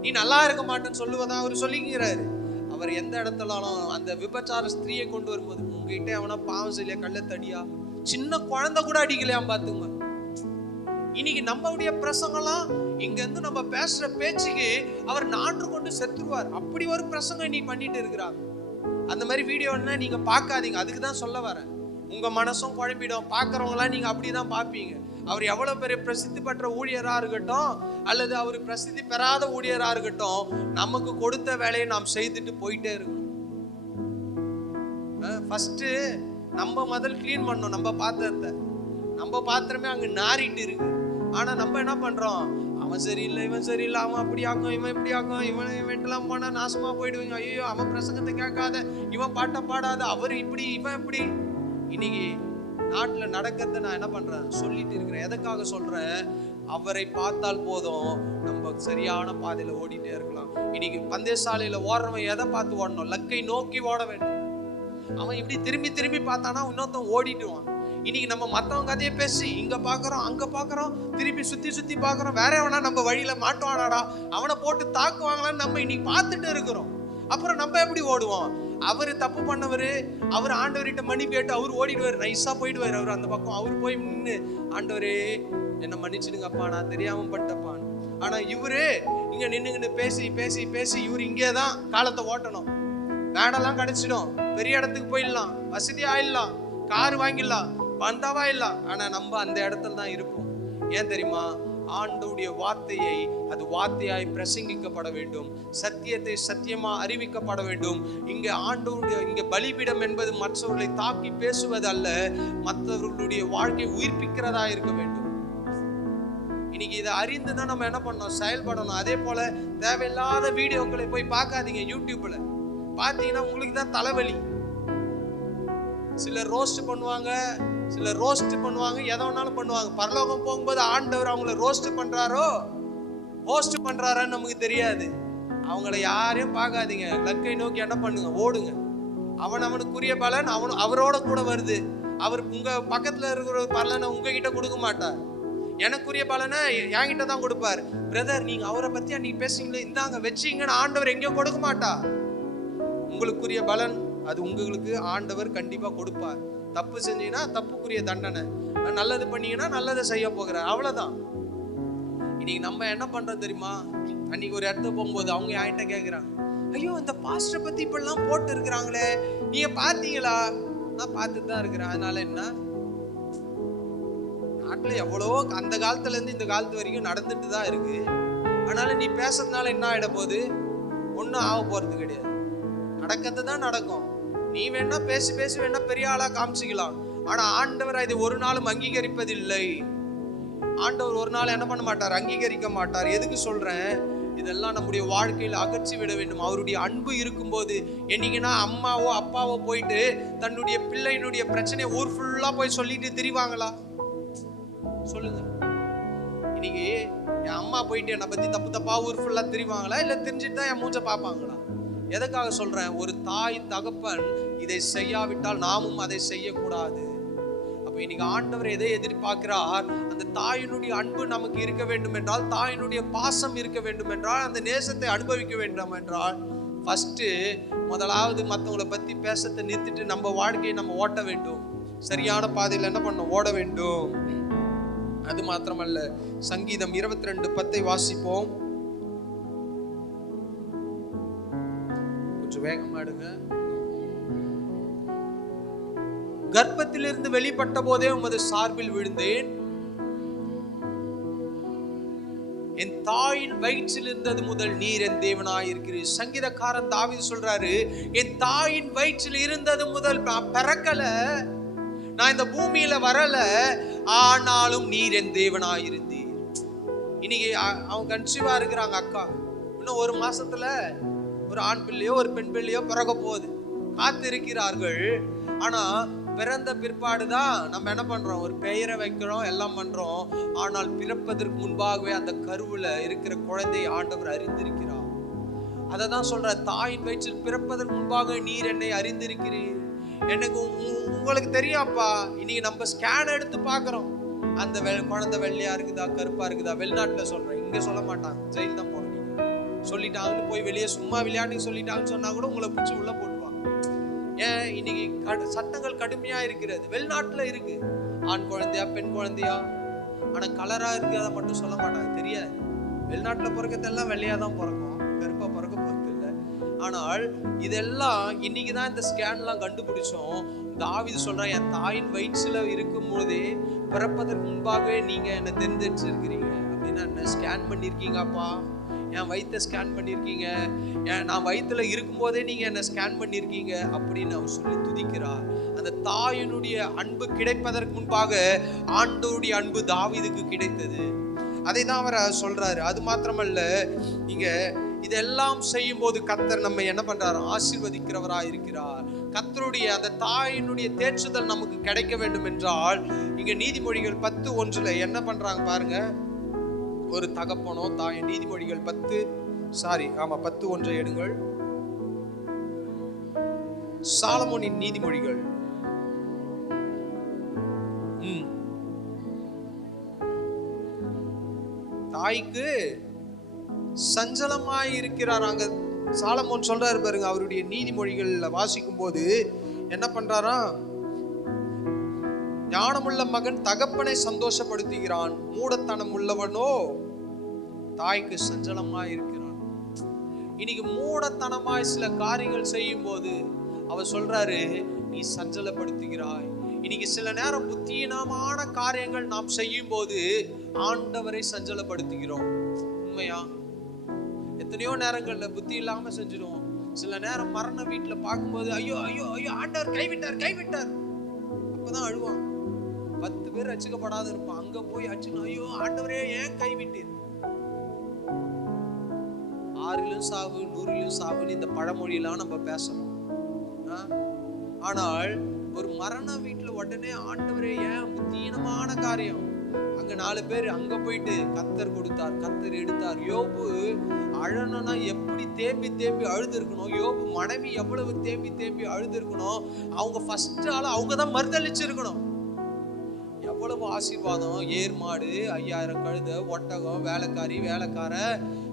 நீ நல்லா இருக்க மாட்டேன்னு சொல்லுவதா அவர் சொல்லிக்கிறாரு. அவர் எந்த இடத்துலாலும் அந்த விபச்சார ஸ்திரீயை கொண்டு வரும்போது, உங்ககிட்ட அவனா பாவம் செய்யலையா, கள்ளத்தடியா, சின்ன குழந்தை கூட அடிக்கலையாம் பாத்துங்க. இன்னைக்கு நம்மளுடைய பிரசங்கம்லாம் இங்க இருந்து நம்ம பேசுற பேச்சுக்கு அவர் நான்று கொண்டு செத்துருவார். அப்படி ஒரு பிரசங்கம் நீ பண்ணிட்டு இருக்கிறாங்க. அந்த மாதிரி வீடியோன்னா நீங்க பார்க்காதீங்க. அதுக்கு தான் சொல்ல வரேன். உங்க மனசும் குழம்பிடும். பார்க்கறவங்களாம் நீங்க அப்படிதான் பார்ப்பீங்க. அவர் எவ்வளவு பெரிய பிரசித்தி பெற்ற ஊழியரா இருக்கட்டும், அல்லது அவர் பிரசித்தி பெறாத ஊழியரா இருக்கட்டும், நமக்கு கொடுத்த வேலையை நாம் செய்துட்டு போயிட்டே இருக்கணும். ஃபர்ஸ்ட் நம்ம முதல் கிளீன் பண்ணணும் நம்ம பாத்திரத்தை. நம்ம பாத்திரமே அங்க நாரிட்டு இருக்கு. ஆனா நம்ம என்ன பண்றோம், அவன் சரியில்லை, இவன் சரியில்லை, அவன் அப்படி ஆகும், இவன் இப்படி ஆகும், இவன்லாம் போனா நாசமா போயிடுவீங்க, ஐயோ அவன் பிரசங்கத்தை கேட்காத, இவன் பாட்டை பாடாத, அவர் இப்படி, இவன் இப்படி. இன்னைக்கு நாட்டுல நடக்கிறத நான் என்ன பண்றேன், சொல்லிட்டு இருக்கிறேன். எதுக்காக சொல்றேன்? அவரை பார்த்தால் போதும், நம்ம சரியான பாதையில ஓடிட்டே இருக்கலாம். இன்னைக்கு பந்தய சாலையில ஓடுறவன் எதை பார்த்து ஓடணும்? லக்கை நோக்கி ஓட வேண்டும். அவன் இப்படி திரும்பி திரும்பி பார்த்தானா இன்னொருத்தன் ஓடிடுவான். இன்னைக்கு நம்ம மற்றவங்க கதையை பேசி இங்க பாக்குறோம், அங்க பாக்குறோம், திருப்பி சுத்தி சுத்தி பாக்குறோம். வேற எவனா நம்ம வழியில மாட்டுவானாடா, அவனை போட்டு தாக்குவாங்களான்னு நம்ம இன்னைக்கு பார்த்துட்டு இருக்கிறோம். அப்புறம் நம்ம எப்படி ஓடுவோம்? அவரு தப்பு பண்ணவரு, அவர் ஆண்டவர்கிட்ட மணி கேட்டு அவர் ஓடிடுவார், நைஸா போயிடுவார். அவர் அந்த பக்கம் அவர் போய் நின்று, ஆண்டவரே என்ன மன்னிச்சிடுங்கப்பா, நான் தெரியாம பண்ணிட்டப்பான். ஆனா இவரு இங்க நின்னுங்கன்னு பேசி பேசி பேசி இவரு இங்கேதான் காலத்தை ஓட்டணும். வேடெல்லாம் கிடைச்சிடும், பெரிய இடத்துக்கு போயிடலாம், வசதி ஆயிடலாம், கார் வாங்கிடலாம், பந்தாவா இல்லலாம். ஆனா நம்ம அந்த இடத்துல தான் இருப்போம். ஏன் தெரியுமா? ஆண்டவருடைய வார்த்தையை அது வார்த்தையாய் பிரசங்கிக்கப்பட வேண்டும், சத்தியத்தை சத்தியமா அறிவிக்கப்பட வேண்டும். இங்க ஆண்டவருடைய இங்க பலிபீடம் என்பது மற்றவர்களை தாக்கி பேசுவது அல்ல, மற்றவர்களுடைய வாழ்க்கை உயிர்ப்பிக்கிறதா இருக்க வேண்டும். இன்னைக்கு இதை அறிந்துதான் நம்ம என்ன பண்ணோம், செயல்படணும். அதே போல தேவையில்லாத வீடியோக்களை போய் பார்க்காதீங்க. யூடியூப்ல பார்த்தீங்கன்னா உங்களுக்கு தான் தலைவலி. சிலர் ரோஸ்ட் பண்ணுவாங்க, சிலர் ரோஸ்ட் பண்ணுவாங்க, எதை வேணாலும் பண்ணுவாங்க. பரலோகம் போகும்போது ஆண்டவர் அவங்கள ரோஸ்ட் பண்றாரோ ஹோஸ்ட் பண்றாரான்னு நமக்கு தெரியாது. அவங்கள யாரையும் பார்க்காதீங்க, லக்கை நோக்கி என்ன பண்ணுங்க, ஓடுங்க. அவனுக்குரிய பலன் அவரோட கூட வருது. அவர் உங்க பக்கத்துல இருக்கிற பலனை உங்ககிட்ட கொடுக்க மாட்டார். எனக்குரிய பலனை என்கிட்ட தான் கொடுப்பார். பிரதர், நீங்க அவரை பத்தி அன்னைக்கு பேசுறீங்களே, இந்தாங்க வச்சீங்கன்னு ஆண்டவர் எங்கேயும் கொடுக்க மாட்டார். உங்களுக்குரிய பலன் அது உங்களுக்கு ஆண்டவர் கண்டிப்பா கொடுப்பார். தப்பு செஞ்சீங்கன்னா தப்புக்குரிய தண்டனை, நல்லது பண்ணீங்கன்னா நல்லதை செய்ய போகிறார். அவ்வளவுதான். இன்னைக்கு நம்ம என்ன பண்றோம் தெரியுமா? அன்னைக்கு ஒரு இடத்துக்கு போகும்போது அவங்க என்கிட்ட கேட்குறாங்க, ஐயோ இந்த பாஸ்டரை பத்தி இப்பெல்லாம் போட்டு இருக்கிறாங்களே, நீங்க பாத்தீங்களா? நான் பார்த்துட்டு தான் இருக்கிறேன். அதனால என்ன, நாட்டுல எவ்வளோ அந்த காலத்துல இருந்து இந்த காலத்து வரைக்கும் நடந்துட்டு தான் இருக்கு. அதனால நீ பேசுறதுனால என்ன ஆயிட போகுது? ஒன்றும் ஆக போறது கிடையாது. நடக்கிறது தான் நடக்கும். நீ வேணா பேசி பேசி வேணா பெரிய ஆளா காமிச்சிக்கலாம். ஆனா ஆண்டவர் இதை ஒரு நாளும் அங்கீகரிப்பதில்லை. ஆண்டவர் ஒரு நாள் என்ன பண்ண மாட்டார், அங்கீகரிக்க மாட்டார். எதுக்கு சொல்றேன்? இதெல்லாம் நம்முடைய வாழ்க்கையில் அகற்றி விட வேண்டும். அவருடைய அன்பு இருக்கும்போது, என்னைக்குன்னா அம்மாவோ அப்பாவோ போயிட்டு தன்னுடைய பிள்ளையினுடைய பிரச்சனையை ஊர் ஃபுல்லா போய் சொல்லிட்டு திரிவாங்களா? சொல்லுங்க. இன்னைக்கு என் அம்மா போயிட்டு என்னை பத்தி தப்பு தப்பா ஊர் ஃபுல்லா திரிவாங்களா, இல்ல தெரிஞ்சுட்டு தான் என் மூஞ்ச பார்ப்பாங்களா? எதுக்காக சொல்றேன்? ஒரு தாய் தகப்பன் இதை செய்யாவிட்டால் நாமும் அதை செய்யக்கூடாது. அப்ப இன்னைக்கு ஆண்டவர் எதை எதிர்பார்க்கிறார்? அந்த தாயினுடைய அன்பு நமக்கு இருக்க வேண்டும் என்றால், தாயினுடைய பாசம் இருக்க வேண்டும் என்றால், அந்த நேசத்தை அனுபவிக்க வேண்டும் என்றால், ஃபர்ஸ்ட் முதலாவது மற்றவங்களை பத்தி பேசத்தை நிறுத்திட்டு நம்ம வாழ்க்கையை நம்ம ஓட்ட வேண்டும். சரியான பாதையில் என்ன பண்ண ஓட வேண்டும். அது மாத்திரமல்ல, சங்கீதம் 22:10 வாசிப்போம். கொஞ்சம் வேகமா எடுங்க. கர்ப்பத்திலிருந்து வெளிப்பட்ட போதே உமது சார்பில் விழுந்தேன், என் தாயின் வயிற்றில் இருந்தது முதல் நீர் என் தேவனாய் இருக்கிறீர். சங்கீதக்காரன் தாவீது சொல்றாரு, என் தாயின் வயிற்றில் இருந்தது முதல், நான் பிறக்கல, நான் இந்த பூமியில வரல, ஆனாலும் நீர் என் தேவனாய் இருந்தீர். இன்னைக்கு அவங்க கன்சீவா இருக்கிறாங்க அக்கா, இன்னும் ஒரு மாசத்துல ஒரு ஆண் பிள்ளையோ ஒரு பெண் பிள்ளையோ பிறக்க போகுது, காத்து இருக்கிறார்கள். ஆனா பிறந்த பிற்பாடுதான் நம்ம என்ன பண்றோம், ஒரு பெயரை வைக்கிறோம், எல்லாம் பண்றோம். ஆனால் பிறப்பதற்கு முன்பாகவே அந்த கருவுல இருக்கிற குழந்தையை ஆண்டவர் அறிந்திருக்கிறார். அதை தான் சொல்ற, தாயின் வயிற்றில் பிறப்பதற்கு முன்பாக நீர் என்னை அறிந்திருக்கிறீர். எனக்கு உங்களுக்கு தெரியாப்பா. இன்னைக்கு நம்ம ஸ்கேன் எடுத்து பாக்குறோம், அந்த குழந்தை வெள்ளையா இருக்குதா கருப்பா இருக்குதா. வெளிநாட்டுல சொல்றேன், இங்க சொல்ல மாட்டாங்க, ஜெயில் தான் போனீங்க சொல்லிட்டாங்கன்னு போய் வெளியே சும்மா விளையாட்டு சொல்லிட்டாங்கன்னு சொன்னா கூட உங்களை பிடிச்சி உள்ள போட்டுவாங்க. ஏன்? இன்னைக்கு சட்டங்கள் கடுமையா இருக்கிறது. வெளிநாட்டுல இருக்கு, ஆண் குழந்தையா பெண் குழந்தையா, ஆனா கலரா இருக்கு அதை மட்டும் சொல்ல மாட்டாங்க, தெரியாது. வெளிநாட்டுல பிறக்கிறதெல்லாம் வெள்ளையா தான் பிறக்கும், கருப்பா பிறக்க போறது இல்லை. ஆனால் இதெல்லாம் இன்னைக்குதான் இந்த ஸ்கேன்லாம் கண்டுபிடிச்சோம். தாவீது சொல்றான், என் தாயின் வயிற்றுல இருக்கும் போதே பிறப்பதற்கு முன்பாகவே நீங்க என்ன தெரிஞ்சிருக்கிறீங்க. அப்படின்னா என்ன? ஸ்கேன் பண்ணிருக்கீங்கப்பா, என் வயிற்றை ஸ்கேன் பண்ணியிருக்கீங்க, நான் வயிற்றுல இருக்கும் போதே நீங்க என்ன ஸ்கேன் பண்ணியிருக்கீங்க அப்படின்னு அவர் சொல்லி துதிக்கிறார். அந்த தாயினுடைய அன்பு கிடைப்பதற்கு முன்பாக ஆண்டவருடைய அன்பு தாவீதுக்கு கிடைத்தது. அதை தான் அவர் சொல்றாரு. அது மாத்திரமல்ல, நீங்க இதெல்லாம் செய்யும் போது கர்த்தர் நம்ம என்ன பண்றாரு, ஆசீர்வதிக்கிறவராக இருக்கிறார். கர்த்தருடைய அந்த தாயினுடைய தேற்றுதல் நமக்கு கிடைக்க வேண்டும் என்றால், இங்க நீதிமொழிகள் 10:1 என்ன பண்றாங்க பாருங்க. ஒரு தகப்பனோ தாய், நீதிமொழிகள் 10:1 எடுங்கள். சாலமோனின் நீதிமொழிகள். தாய்க்கு சஞ்சலமாய் இருக்கிறார். அங்க சாலமோன் சொல்றாரு பாருங்க, அவருடைய நீதிமொழிகள்ல வாசிக்கும் போது என்ன பண்றாரா, ஞானமுள்ள மகன் தகப்பனை சந்தோஷப்படுத்துகிறான், மூடத்தனம் உள்ளவனோ தாய்க்கு சஞ்சலமாய் இருக்கிறான். இன்னைக்கு மூடத்தனமாய் சில காரியங்கள் செய்யும் போது அவர் சொல்றாரு, நீ சஞ்சலப்படுத்துகிறாய். இன்னைக்கு சில நேரம் புத்தீனமான காரியங்கள் நாம் செய்யும் போது ஆண்டவரை சஞ்சலப்படுத்துகிறோம். உண்மையா? எத்தனையோ நேரங்கள்ல புத்தி இல்லாம செஞ்சிடுவோம். சில நேரம் மரண வீட்டுல பார்க்கும்போது ஐயோ ஐயோ ஐயோ ஆண்டவர் கைவிட்டார் கைவிட்டார், அப்பதான் அழுவான். 10 பேர் ரட்சிக்கப்படாத இருப்பான், அங்க போய் அடிச்சுக்கணும், ஐயோ ஆண்டவரே ஏன் கைவிட்டீர். 6லும் சாவு 100லும் சாவுன்னு இந்த பழமொழியெல்லாம் நம்ம பேசணும். ஆனால் ஒரு மரண வீட்டுல உடனே ஆண்டவரே ஏன், புத்தீனமான காரியம், அங்க 4 பேர் அங்க போயிட்டு கர்த்தர் கொடுத்தார், கர்த்தர் எடுத்தார். யோபு அழணும்னா எப்படி தேம்பி தேம்பி அழுது இருக்கணும், யோபு மனைவி எவ்வளவு தேம்பி தேம்பி அழுது இருக்கணும், அவங்க ஃபர்ஸ்ட் ஆள அவங்க தான் மறுதளிச்சிருக்கணும். எவ்வளவு ஆசீர்வாதம், ஏர் மாடு, 5000 கழுத, ஒட்டகம், வேலைக்காரி, வேலைக்கார,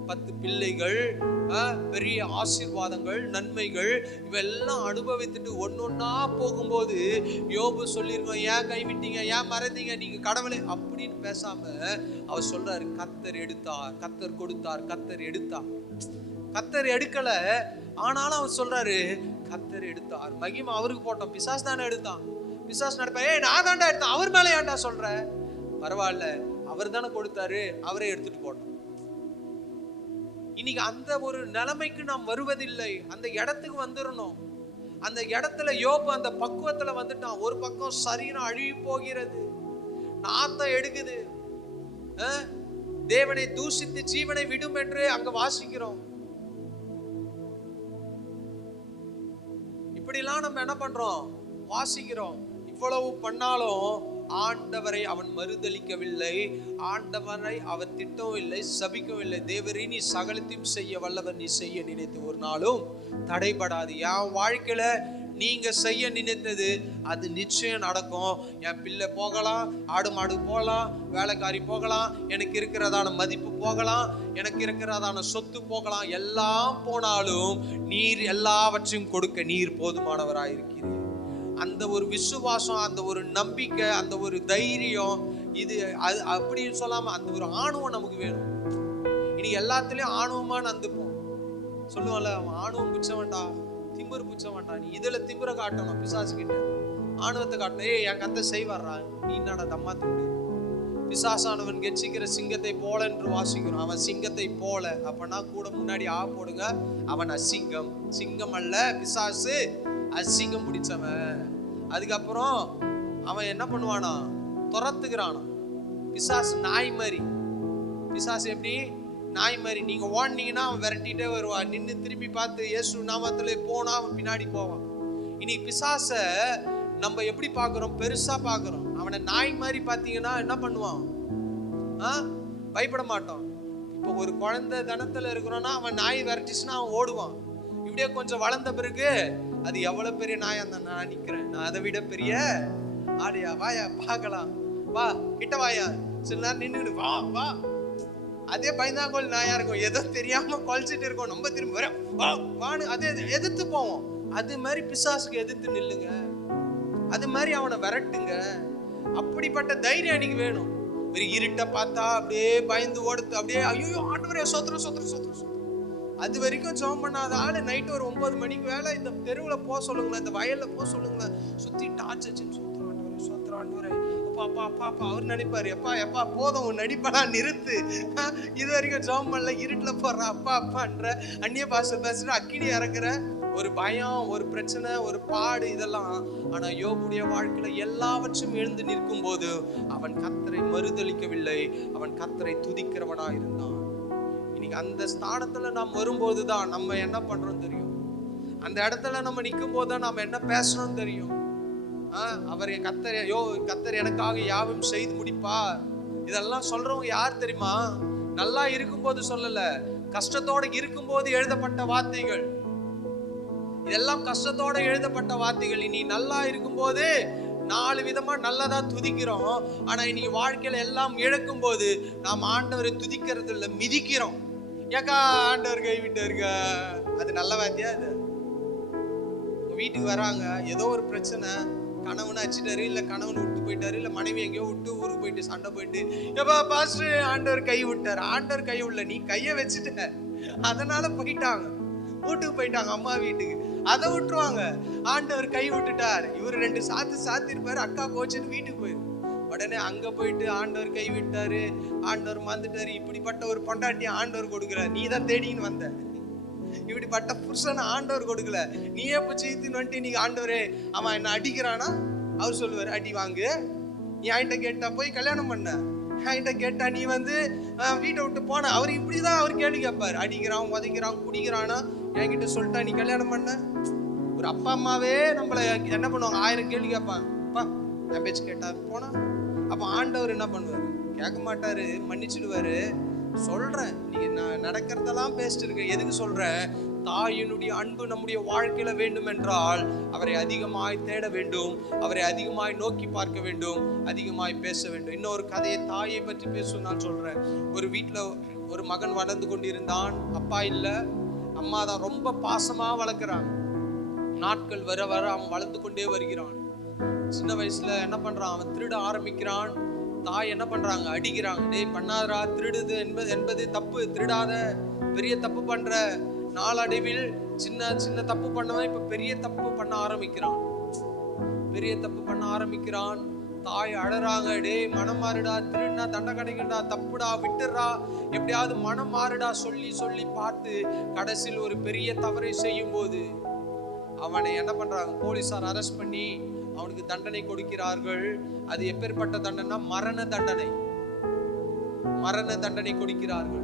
10 பிள்ளைகள், பெரிய ஆசீர்வாதங்கள், நன்மைகள் இவெல்லாம் அனுபவித்துட்டு ஒன்னொன்னா போகும்போது யோபு சொல்லிருக்கோம், ஏன் கைவிட்டீங்க, ஏன் மறந்தீங்க நீங்க கடவுளே அப்படின்னு பேசாம அவர் சொல்றாரு, கர்த்தர் எடுத்தார், கர்த்தர் கொடுத்தார், கர்த்தர் எடுத்தார். கர்த்தர் எடுக்கல, ஆனாலும் அவர் சொல்றாரு கர்த்தர் எடுத்தார். மகிமை அவருக்கு போட்டோம், பிசாசு தானே எடுத்தான். பிசாசு நடப்ப, நான் தாண்டா எடுத்தேன், அவர் மேல ஏன்டா சொல்ற, பரவாயில்ல அவர் தானே கொடுத்தாரு, அவரே எடுத்துட்டு போட்டோம். இன்னைக்கு அந்த ஒரு நிலைமைக்கு நாம் வருவதில்லை. அந்த இடத்துக்கு வந்துடணும். அந்த இடத்துல யோபு அந்த பக்குவத்துல வந்துட்டான். ஒரு பக்கம் சரீரம் அழுகி போகிறது, நாத்தம் எடுக்குது, தேவனை தூஷித்து ஜீவனை விடும் என்று அங்க வாசிக்கிறோம். இப்படிலாம் நம்ம என்ன பண்றோம், வாசிக்கிறோம். இவ்வளவு பண்ணாலும் ஆண்டவரை அவன் மறுதலிக்கவில்லை, ஆண்டவரை அவன் திட்டவும் இல்லை, சபிக்கவில்லை. தேவரே நீ சகலத்தையும் செய்ய வல்லவர், நீ செய்ய நினைத்து ஒரு நாளும் தடைபடாது. என் வாழ்க்கையில நீங்க செய்ய நினைத்தது அது நிச்சயம் நடக்கும். என் பிள்ளை போகலாம், ஆடு மாடு போகலாம், வேலைக்காரி போகலாம், எனக்கு இருக்கிறதான மதிப்பு போகலாம், எனக்கு இருக்கிறதான சொத்து போகலாம், எல்லாம் போனாலும் நீர் எல்லாவற்றையும் கொடுக்க நீர் போதுமானவராயிருக்கிறீர். அந்த ஒரு விசுவாசம், அந்த ஒரு நம்பிக்கை, அந்த ஒரு தைரியம், இது அது அப்படின்னு சொல்லாம அந்த ஒரு ஆணவம் நமக்கு வேணும். இனி எல்லாத்துலயும் ஆணவமா நந்துப்போம். சொல்லுவான்ல, அவன் ஆணவம் பிச்ச வேண்டாம், திமிரு பிச்ச வேண்டாம். நீ இதுல திமிர காட்டணும், பிசாசு கிட்ட ஆணவத்தை காட்டணும். என் கத்தை செய்வாரா, நீ என்னடா தம்மா துண்டு. பிசாசானவன் கெச்சிக்கிற சிங்கத்தை போல என்று வாசிக்கிறோம். அவன் சிங்கத்தை போல, அப்பனா கூட முன்னாடி போடுங்க, அவன் அசிங்கம். சிங்கம் அல்ல பிசாசு, அசிங்கம் பிடிச்சவன். அதுக்கப்புறம் அவன் என்ன பண்ணுவானா, துரத்துக்கிறானா. பிசாசு நாய் மாதிரி. பிசாசு எப்படி நாய் மாதிரி, நீங்க ஓடினீங்கன்னா அவன் விரட்டிட்டே வருவான். நின்று திரும்பி பார்த்து இயேசு நாமத்துல போனா அவன் பின்னாடி போவான். இனி பிசாச நம்ம எப்படி பாக்குறோம், பெருசா பாக்குறோம். அவனை நாய் மாதிரி பாத்தீங்கன்னா என்ன பண்ணுவான், பயப்பட மாட்டான். இப்போ ஒரு குழந்தை தனத்துல இருக்கிறோம்னா அவன் நாய் விரட்டிச்சுன்னா அவன் ஓடுவான். இப்படியே கொஞ்சம் வளர்ந்த பிறகு அது எவ்வளவு பெரிய நாயா தான், நான் நிக்கிறேன், நான் அதை விட பெரிய ஆடியா, வாயா பார்க்கலாம், வா கிட்ட வாயா, சில நேரம் நின்று வா வா. அதே பயந்தாங்கோல் நாயா இருக்கும், ஏதோ தெரியாம குலைச்சிட்டு இருக்கோம், நம்ம திரும்ப வர வா வான்னு அதே எதிர்த்து போவோம். அது மாதிரி பிசாசுக்கு எதிர்த்து நில்லுங்க, அது மாதிரி அவனை விரட்டுங்க. அப்படிப்பட்ட தைரியம் எனக்கு வேணும். ஒரு இருட்ட பார்த்தா அப்படியே பயந்து ஓடுத்து, அப்படியே ஐயோ ஆண்டவரே சோத்திரம் சோத்திரம் சோத்திரம் சோத்திரம். அது வரைக்கும் ஜெபம் பண்ணாத ஆளு நைட்டு ஒரு 9 மணிக்கு வேலை இந்த தெருவுல போக சொல்லுங்களேன், இந்த வயல்ல போக சொல்லுங்களேன், சுத்தி டார்ச் வச்சுன்னு சோத்திரம் ஆண்டவரே சோத்திரம் ஆண்டவரே. அப்பா அப்பா அப்பா அப்பா அவர் நினைப்பாரு, எப்பா எப்பா போதும் உன் நடிப்பெல்லாம் நிறுத்து, இது வரைக்கும் ஜெபம் பண்ணல, இருட்டுல போடுற அப்பா அப்பான்ற அந்நிய பாஷை பேசுற, அக்கினி இறக்குற, ஒரு பயம், ஒரு பிரச்சனை, ஒரு பாடு, இதெல்லாம். ஆனா யோபுடைய வாழ்க்கையில எல்லாவற்றையும் எழுந்து நிற்கும் போது அவன் கர்த்தரை மறுதலிக்கவில்லை, அவன் கர்த்தரை துதிக்கிறவனா இருந்தான். இன்னைக்கு அந்த ஸ்தானத்துல நாம் வரும்போதுதான் நம்ம என்ன பண்றோம் தெரியும். அந்த இடத்துல நம்ம நிற்கும் போதுதான் நம்ம என்ன பேசணும் தெரியும். அவர் கர்த்தர் எனக்காக யாவும் செய்து முடிப்பார். இதெல்லாம் சொல்றவங்க யார் தெரியுமா? நல்லா இருக்கும்போது சொல்லல, கஷ்டத்தோட இருக்கும்போது எழுதப்பட்ட வார்த்தைகள். இதெல்லாம் கஷ்டத்தோட எழுதப்பட்ட வார்த்தைகள். இனி நல்லா இருக்கும்போது 4 விதமா நல்லதா துதிக்கிறோம். ஆனா இன்னைக்கு வாழ்க்கையில எல்லாம் இழக்கும் போது நாம் ஆண்டவரை துதிக்கிறது இல்ல, மிதிக்கிறோம். ஏக்கா ஆண்டவர் கைவிட்டாருங்க, அது நல்ல வார்த்தையா? அது வீட்டுக்கு வராங்க, ஏதோ ஒரு பிரச்சனை, கணவனை அடிச்சிட்டாரு, இல்ல கணவன் விட்டு போயிட்டாரு, இல்ல மனைவி எங்கேயோ விட்டு ஊருக்கு போயிட்டு சண்டை போயிட்டு, எப்பா பாஸ்டர் ஆண்டவர் கை விட்டாரு. ஆண்டவர் கை விடல, நீ கைய வச்சுட்ட, அதனால போயிட்டாங்க, வீட்டுக்கு போயிட்டாங்க, அம்மா வீட்டுக்கு. அதை விட்டுருவாங்க, ஆண்டவர் கை விட்டுட்டார். இவரு 2 சாத்தி இருப்பாரு, அக்கா கோச்சுன்னு வீட்டுக்கு போயிரு. உடனே அங்க போயிட்டு ஆண்டவர் கை விட்டாரு, ஆண்டவர் வந்துட்டாரு, இப்படிப்பட்ட ஒரு பொண்டாட்டி ஆண்டவர் கொடுக்கல, நீ தான் தேடின்னு வந்த. இப்படிப்பட்ட புருஷனை ஆண்டவர் கொடுக்கல, நீயே பிடிச்சின்னு வந்துட்டு நீங்க ஆண்டவரே அவன் என்ன அடிக்கிறானா, அவர் சொல்லுவாரு அடி வாங்கு. நீ என்கிட்ட கேட்டா போய் கல்யாணம் பண்ண, என்கிட்ட கேட்டா நீ வீட்டை விட்டு போன. அவர் இப்படிதான் அவர் கேள்வி கேட்பாரு. அடிக்கிறான், உதைக்கிறான், குடிக்கிறானா, என்கிட்ட சொல்லிட்டா நீ கல்யாணம் பண்ண. ஒரு அப்பா அம்மாவே நம்மள என்ன பண்ணுவாங்க, 1000 கேள்வி கேட்பாங்க. அப்பா என் பேச்சு கேட்டா போனா, அப்ப ஆண்டவர் என்ன பண்ணுவாரு? கேட்க மாட்டாரு, மன்னிச்சிடுவாரு. சொல்றேன், நீங்க நடக்கிறதெல்லாம் பேசிட்டு இருக்க, எதுக்கு சொல்றேன்? தாயினுடைய அன்பு நம்முடைய வாழ்க்கையில வேண்டும் என்றால் அவரை அதிகமாய் தேட வேண்டும், அவரை அதிகமாய் நோக்கி பார்க்க வேண்டும், அதிகமாய் பேச வேண்டும். இன்னொரு கதையை தாயை பற்றி பேசும் நான் சொல்றேன். ஒரு வீட்டுல ஒரு மகன் வளர்ந்து கொண்டிருந்தான். அப்பா இல்ல, அம்மா தான் ரொம்ப பாசமா வளர்க்கிறாங்க. நாட்கள் வர வர அவன் வளர்ந்து கொண்டே வருகிறான். சின்ன வயசுல என்ன பண்றான்? அவன் திருட ஆரம்பிக்கிறான். தாய் என்ன பண்றாங்க? அடிக்கிறாங்க. டேய் பண்ணாதடா, திருடுது என்பது தப்பு, திருடாத, பெரிய தப்பு பண்ற. நாளடைவில் சின்ன சின்ன தப்பு பண்ணவன் இப்ப பெரிய தப்பு பண்ண ஆரம்பிக்கிறான். பெரிய தப்பு பண்ண ஆரம்பிக்கிறான். தாய் அழறாங்க, டேய் மனம் மாறுடா, திருடுனா தண்டை கிடைக்கும்டா, தப்புடா, விட்டுறா, எப்படியாவது மனம் மாறுடா சொல்லி சொல்லி பார்த்து கடைசியில் ஒரு பெரிய தவறை செய்யும் போது அவனை என்ன பண்றாங்க? போலீசார் அரெஸ்ட் பண்ணி அவனுக்கு தண்டனை கொடுக்கிறார்கள். அது எப்பேற்பட்ட தண்டனை? மரண தண்டனை. மரண தண்டனை கொடுக்கிறார்கள்.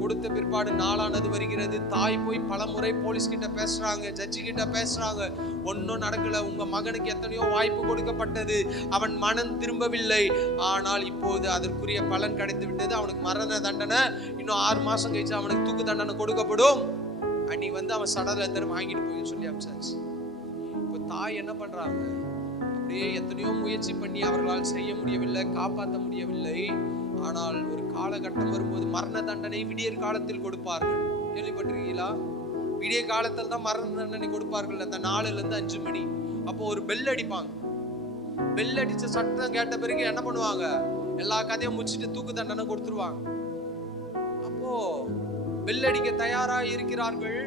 கொடுத்த பிற்பாடு நாளானது வருகிறது. தாய் போய் பல முறை போலீஸ் கிட்ட பேசுறாங்க, ஜட்ஜி கிட்ட பேசுறாங்க. ஒன்னும் நடக்கல. உங்க மகனுக்கு எத்தனையோ வாய்ப்பு கொடுக்கப்பட்டது, அவன் மனம் திரும்பவில்லை. ஆனால் இப்போது அதற்குரிய பலன் கிடைத்து விட்டது. அவனுக்கு மரண தண்டனை. இன்னும் 6 மாசம் கழிச்சு அவனுக்கு தூக்கு தண்டனை கொடுக்கப்படும். அன்னைக்கு வந்து அவன் சடலத்தை வாங்கிட்டு போய் சொல்லி அமிச்சாச்சு. இப்போ தாய் என்ன பண்றாங்க? அப்படியே எத்தனையோ முயற்சி பண்ணி அவர்களால் செய்ய முடியவில்லை, காப்பாற்ற முடியவில்லை. ஆனால் ஒரு காலகட்டம் வரும்போது மரண தண்டனை விடியற் காலத்தில் கொடுப்பார்கள். கேள்விப்பட்டிருக்கீங்களா? விடிய காலத்தில் தான் மரண தண்டனை கொடுப்பார்கள். அந்த 4 to 5 மணி. அப்போ ஒரு பெல் அடிப்பாங்க. பெல் அடிச்ச சட்டம் கேட்ட பிறகு என்ன பண்ணுவாங்க? எல்லா கதையும் முடிச்சுட்டு தூக்கு தண்டனை கொடுத்துருவாங்க. அப்போ பெல் அடிக்க தயாரா இருக்கிறார்கள்.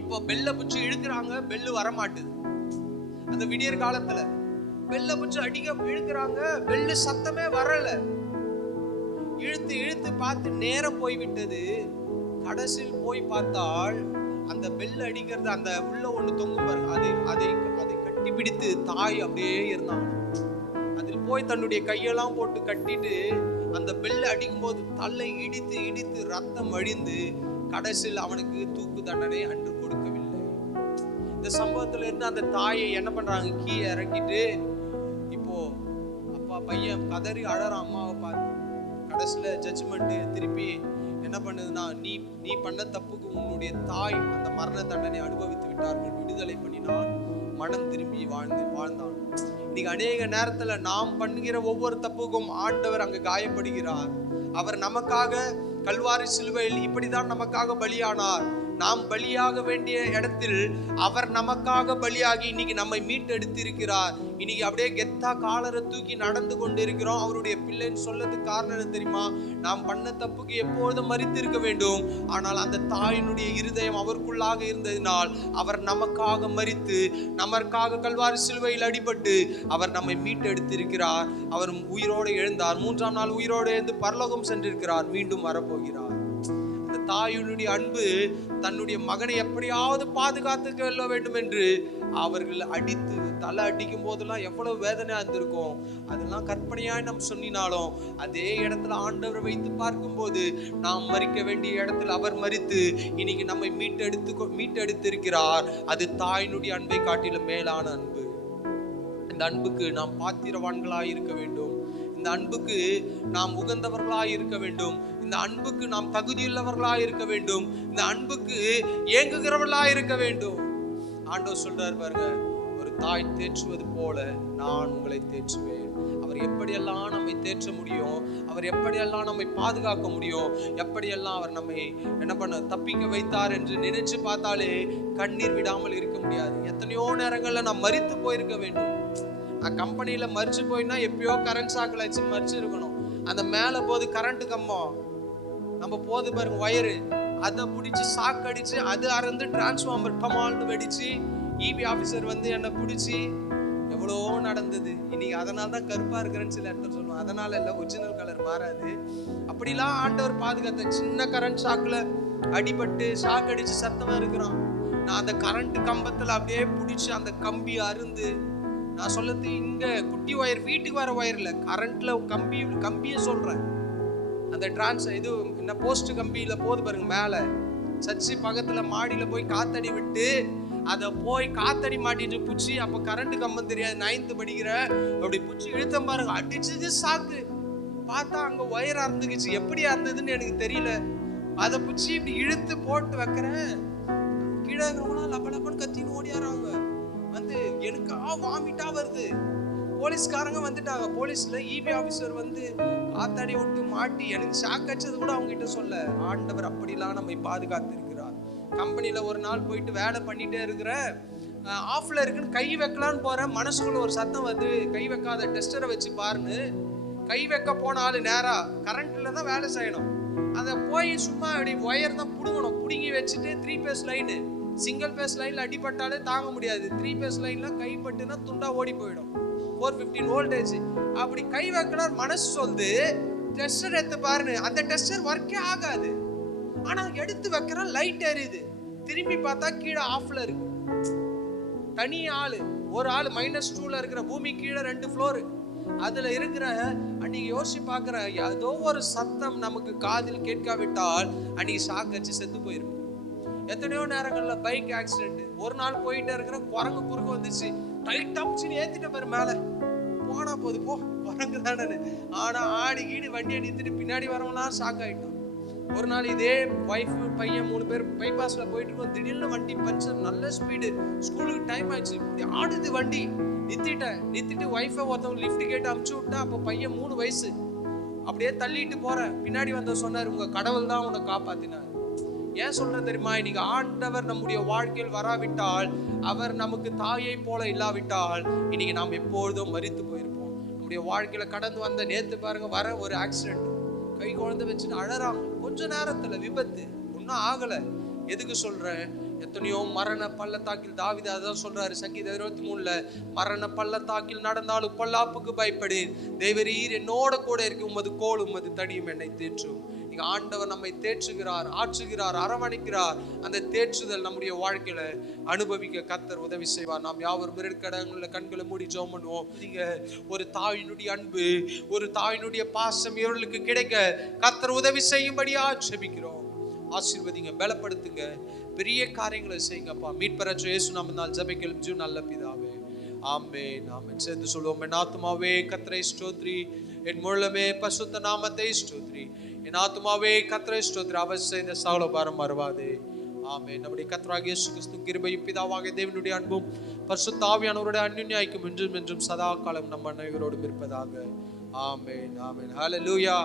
இப்போ பெல்ல பிடிச்சு இழுக்கிறாங்க, பெல்லு வரமாட்டுது. அந்த விடியற் காலத்துல பெல்ல பிடிச்சு அடிக்க இழுக்கிறாங்க, பெல்லு சத்தமே வரல. இழுத்து இழுத்து பார்த்து நேரம் போய்விட்டது. கடைசியில் போய் பார்த்தால் அந்த பெல் அடிக்கிறது, அந்த உள்ள ஒண்ணு தொங்கும் பாருங்க, அதை கட்டி பிடித்து தாய் அப்படியே இருந்தாங்க. அதில் போய் தன்னுடைய கையெல்லாம் போட்டு கட்டிட்டு அந்த பெல் அடிக்கும் போது தலை இடித்து இடித்து ரத்தம் வழிந்து கடைசியில் அவனுக்கு தூக்கு தண்டனை அன்று கொடுக்கவில்லை. இந்த சம்பவத்துல இருந்து அந்த தாயை என்ன பண்றாங்க? கீழே இறக்கிட்டு இப்போ அப்பா பையன் கதறி அழறான் அம்மாவை பார்த்து. கடைசியில ஜட்ஜ்மெண்ட் திருப்பி என்ன பண்ணுதுன்னா, நீ பண்ண தப்புக்கு உன்னுடைய தாய் அந்த மரண தண்டனை அனுபவித்து விட்டார்கள், விடுதலை பண்ணினான், மனம் திரும்பி வாழ்ந்தான். இன்னைக்கு அநேக நேரத்துல நாம் பண்ணுகிற ஒவ்வொரு தப்புக்கும் ஆண்டவர் அங்கு காயப்படுகிறார். அவர் நமக்காக கல்வாரி சிலுவையில் இப்படிதான் நமக்காக பலியானார். நாம் பலியாக வேண்டிய இடத்தில் அவர் நமக்காக பலியாகி இன்னைக்கு நம்மை மீட்டெடுத்திருக்கிறார். இன்னைக்கு அப்படியே கெத்தா காலரை தூக்கி நடந்து கொண்டு இருக்கிறோம். அவருடைய பிள்ளைன்னு சொல்லதுக்கு காரணம் என்ன தெரியுமா? நாம் பண்ண தப்புக்கு எப்பொழுதும் மரித்திருக்க வேண்டும். ஆனால் அந்த தாயினுடைய இருதயம் அவருக்குள்ளாக இருந்ததினால் அவர் நமக்காக மரித்து, நமக்காக கல்வாரி சிலுவையில் அடிபட்டு அவர் நம்மை மீட்டெடுத்திருக்கிறார். அவர் உயிரோடு எழுந்தார். 3ஆம் நாள் உயிரோடு எழுந்து பரலோகம் சென்றிருக்கிறார். மீண்டும் வரப்போகிறார். அந்த தாயினுடைய அன்பு தன்னுடைய மகனை எப்படியாவது பாதுகாத்து கொள்ள வேண்டும் என்று அவர்கள் அடித்து தலை அடிக்கும் போதெல்லாம் எவ்வளவு வேதனையா இருந்திருக்கும். அதெல்லாம் கற்பனையாய் நாம் சொன்னினாலும் அதே இடத்துல ஆண்டவர் வைத்து பார்க்கும் போது நாம் மரிக்க வேண்டிய இடத்தில் அவர் மரித்து இன்னைக்கு நம்மை மீட்டெடுத்திருக்கிறார். அது தாயினுடைய அன்பை காட்டிலும் மேலான அன்பு. இந்த அன்புக்கு நாம் பாத்திரவான்களாய் இருக்க வேண்டும். இந்த அன்புக்கு நாம் உகந்தவர்களாய் இருக்க வேண்டும். இந்த அன்புக்கு நாம் தகுதியுள்ளவர்களாய் இருக்க வேண்டும். இந்த அன்புக்கு ஏங்குகிறவர்களாய் இருக்க வேண்டும். ஆண்டவர் சொல்றாரு பாருங்க, ஒரு தாய் தேற்றுவது போல நான் உங்களை தேற்றுவேன். அவர் எப்படியெல்லாம் நம்மை தேற்ற முடியும், அவர் எப்படியெல்லாம் நம்மை பாதுகாக்க முடியும், எப்படியெல்லாம் அவர் நம்மை என்ன பண்ண தப்பிக்க வைத்தார் என்று நினைச்சு பார்த்தாலே கண்ணீர் விடாமல் இருக்க முடியாது. எத்தனையோ நேரங்கள்ல நாம் மரித்து போயிருக்க வேண்டும். நான் கம்பெனியில மறிச்சு போயினா எப்பயோ கரண்ட் ஷாக்ல வச்சு மறிச்சு இருக்கணும். அந்த மேல போது கரண்ட் கம்பம் நம்ம போது பாருங்க வயரு, அதை பிடிச்சி ஷாக் அடிச்சு அது அறந்து டிரான்ஸ்ஃபார்மர் டமால்னு வெடிச்சு இபி ஆஃபீஸர் வந்து என்னை பிடிச்சி எவ்வளோ நடந்தது. இன்னைக்கு அதனால தான் கருப்பா இருக்கிறேன்னு சில இடத்துல சொல்லுவோம். அதனால இல்லை, ஒரிஜினல் கலர் மாறாது. அப்படிலாம் ஆண்டவர் பாதுகாத்த. சின்ன கரண்ட் ஷாக்ல அடிபட்டு ஷாக் அடிச்சு சத்தமா இருக்கிறான். நான் அந்த கரண்ட் கம்பத்துல அப்படியே பிடிச்சி அந்த கம்பி அருந்து, நான் சொல்லது இங்க குட்டி ஒயர், வீட்டுக்கு வர ஒயர் இல்ல, கரண்ட்ல கம்பியை சொல்றேன். அந்த இது என்ன போஸ்ட் கம்பியில போது பாருங்க, மேல சர்ச்சு பக்கத்துல மாடியில போய் காத்தடி விட்டு அத போய் காத்தடி மாட்டிட்டு புச்சி, அப்ப கரண்ட் கம்பம் தெரியாது, 9th படிக்கிற, அப்படி புச்சி இழுத்தம் பாருங்க, அடிச்சது சாக்கு. பார்த்தா அங்க ஒயரா இருந்துச்சு, எப்படியா இருந்ததுன்னு எனக்கு தெரியல. அதை புச்சி இப்படி இழுத்து போட்டு வைக்கிறேன், கீழே இருக்கிறவங்களாம் லப்ப லப்பன்னு கத்தின்னு ஓடியாராங்க. வந்து எனக்கு வாமிட்டா வருது. போலீஸ்காரங்க வந்துட்டாங்க. போலீஸ்ல இபி ஆபீசர் வந்து காத்தாடி விட்டு மாட்டி எனக்கு ஷாக் அடிச்சது கூட அவங்க கிட்ட சொல்ல. ஆண்டவர் அப்படிலாம் நம்மை பாதுகாத்து இருக்கிறார். கம்பெனில ஒரு நாள் போயிட்டு வேலை பண்ணிட்டே இருக்கிற, ஆஃப்ல இருக்குன்னு கை வைக்கலான்னு போறேன், மனசுக்குள்ள ஒரு சத்தம் வந்து கை வைக்காத, டெஸ்டரை வச்சு பாருன்னு. கை வைக்க போன ஆளு நேரா கரண்ட்ல தான் வேலை செய்யணும். அதை போய் சும்மா அப்படி ஒயர் தான் புடுங்கணும். புடுங்கி வச்சுட்டு 3 பேஸ் லைனு, சிங்கிள் பேஸ் லைன்ல அடிபட்டாலே தாங்க முடியாது. 3 பேஸ் லைன்ல கைப்பட்டுனா துண்டா ஓடி போயிடும். 415 வோல்டேஜ். அப்படி கை வைக்கிறார், மனசு சொல்லுது டெஸ்டர் எடுத்து பாருன்னு. அந்த டெஸ்டர் ஒர்க்கே ஆகாது. ஆனா எடுத்து வைக்கிற லைட் எரியுது. திரும்பி பார்த்தா கீழே ஆஃப்ல இருக்கு. தனி ஆளு, ஒரு ஆளு -2ல இருக்கிற, பூமி கீழே 2 ஃப்ளோர் அதுல இருக்கிற. அன்னைக்கு யோசிச்சு பாக்குற, ஏதோ ஒரு சத்தம் நமக்கு காதில் கேட்காவிட்டால் அன்னைக்கு ஷாக் அடிச்சு செத்து போயிருக்கும். எத்தனையோ நேரங்கள்ல பைக் ஆக்சிடென்ட். ஒரு நாள் போயிட்டே இருக்கிற, குரங்கு குறுக்க வந்துச்சு, டைட்டா பிடிச்சின்னு ஏத்திட்ட பாரு மேல, போனா போது போ, குரங்கு தானே. ஆனா ஆடி கீடி வண்டியை நிறுத்திட்டு பின்னாடி வரவங்களாம் ஷாக் ஆயிட்டான். ஒரு நாள் இதே ஒய்ஃப் பையன் 3 பேர் பைபாஸ்ல போயிட்டு இருக்கோம், திடீர்னு வண்டி பஞ்சர், நல்ல ஸ்பீடு, ஸ்கூலுக்கு டைம் ஆயிடுச்சு, ஆடுது வண்டி. நிறுத்திட்டு ஒய்ஃபை ஒருத்தவங்க லிஃப்ட் கேட்டு அமுச்சு விட்டா. அப்போ பையன் 3 வயசு. அப்படியே தள்ளிட்டு போற, பின்னாடி வந்த சொன்னார், உங்க கடவுள் தான் உன்னை காப்பாத்தினார். ஏன் சொல்ற தெரியுமா? இன்னைக்கு ஆண்டவர் நம்முடைய வாழ்க்கையில் வராவிட்டால், அவர் நமக்கு தாயை போல இல்லாவிட்டால், இன்னைக்கு நாம் எப்பொழுதும் மரித்து போயிருப்போம். நம்முடைய வாழ்க்கையில கடந்து வந்த, நேத்து பாருங்க, வர ஒரு ஆக்சிடென்ட், கை குழந்தை வச்சுன்னு அழறாங்க. கொஞ்ச நேரத்துல விபத்து, ஒன்னும் ஆகல. எதுக்கு சொல்றேன்? எத்தனையோ மரண பள்ளத்தாக்கில், தாவீது அதான் சொல்றாரு சங்கீதம் 23ல, மரண பள்ளத்தாக்கில் நடந்தாலும் பொல்லாப்புக்கு பயப்படேன், தேவரீர் என்னோட கூட இருக்கு, உமது கோல் உமது தடியும் என்னை தேற்றும். நீங்க ஆண்டவர் நம்மை தேற்றுகிறார், ஆற்றுகிறார், அரவணைக்கிறார். அந்த தேற்றுதல் நம்முடைய வாழ்க்கையில அனுபவிக்க கர்த்தர் உதவி செய்வார். நாம் யாவரும் கடங்களில் கண்களை மூடி ஜெபம் பண்ணுவோம். நீங்க ஒரு தாயினுடைய அன்பு, ஒரு தாயினுடைய பாசம் இவர்களுக்கு கிடைக்க கர்த்தர் உதவி செய்யும்படியா ஜெபிக்கிறோம். ஆசீர்வதிங்க, பலப்படுத்துங்க, பெரிய காரியங்களை செய்யுங்கப்பா. மீட்பரற்ற இயேசு நாமத்தில் ஜெபிக்கிறோம் நல்ல பிதாவே, ஆமென் ஆமென். சேர்ந்து சொல்லுவோம். என் ஆத்துமாவே கர்த்தரை ஸ்தோத்திரி, என் முழுமே பரிசுத்த நாமத்தை ஸ்தோத்திரி, என் ஆத்துமாவே கர்த்தரை ஸ்தோத்திரி, அவர் செய்த சகல பாரம் மறவாதே. ஆமென். நம்முடைய கர்த்தராகிய இயேசு கிறிஸ்து கிருபையும் பிதாவாகிய தேவனுடைய அன்பும் பரிசுத்த ஆவியானவருடைய அன்யோன்ய ஐக்கியம் என்றும் என்றும் சதா காலம் நம் அனைவரோடும் இருப்பதாக. ஆமென் ஆமென். ஹல்லேலூயா.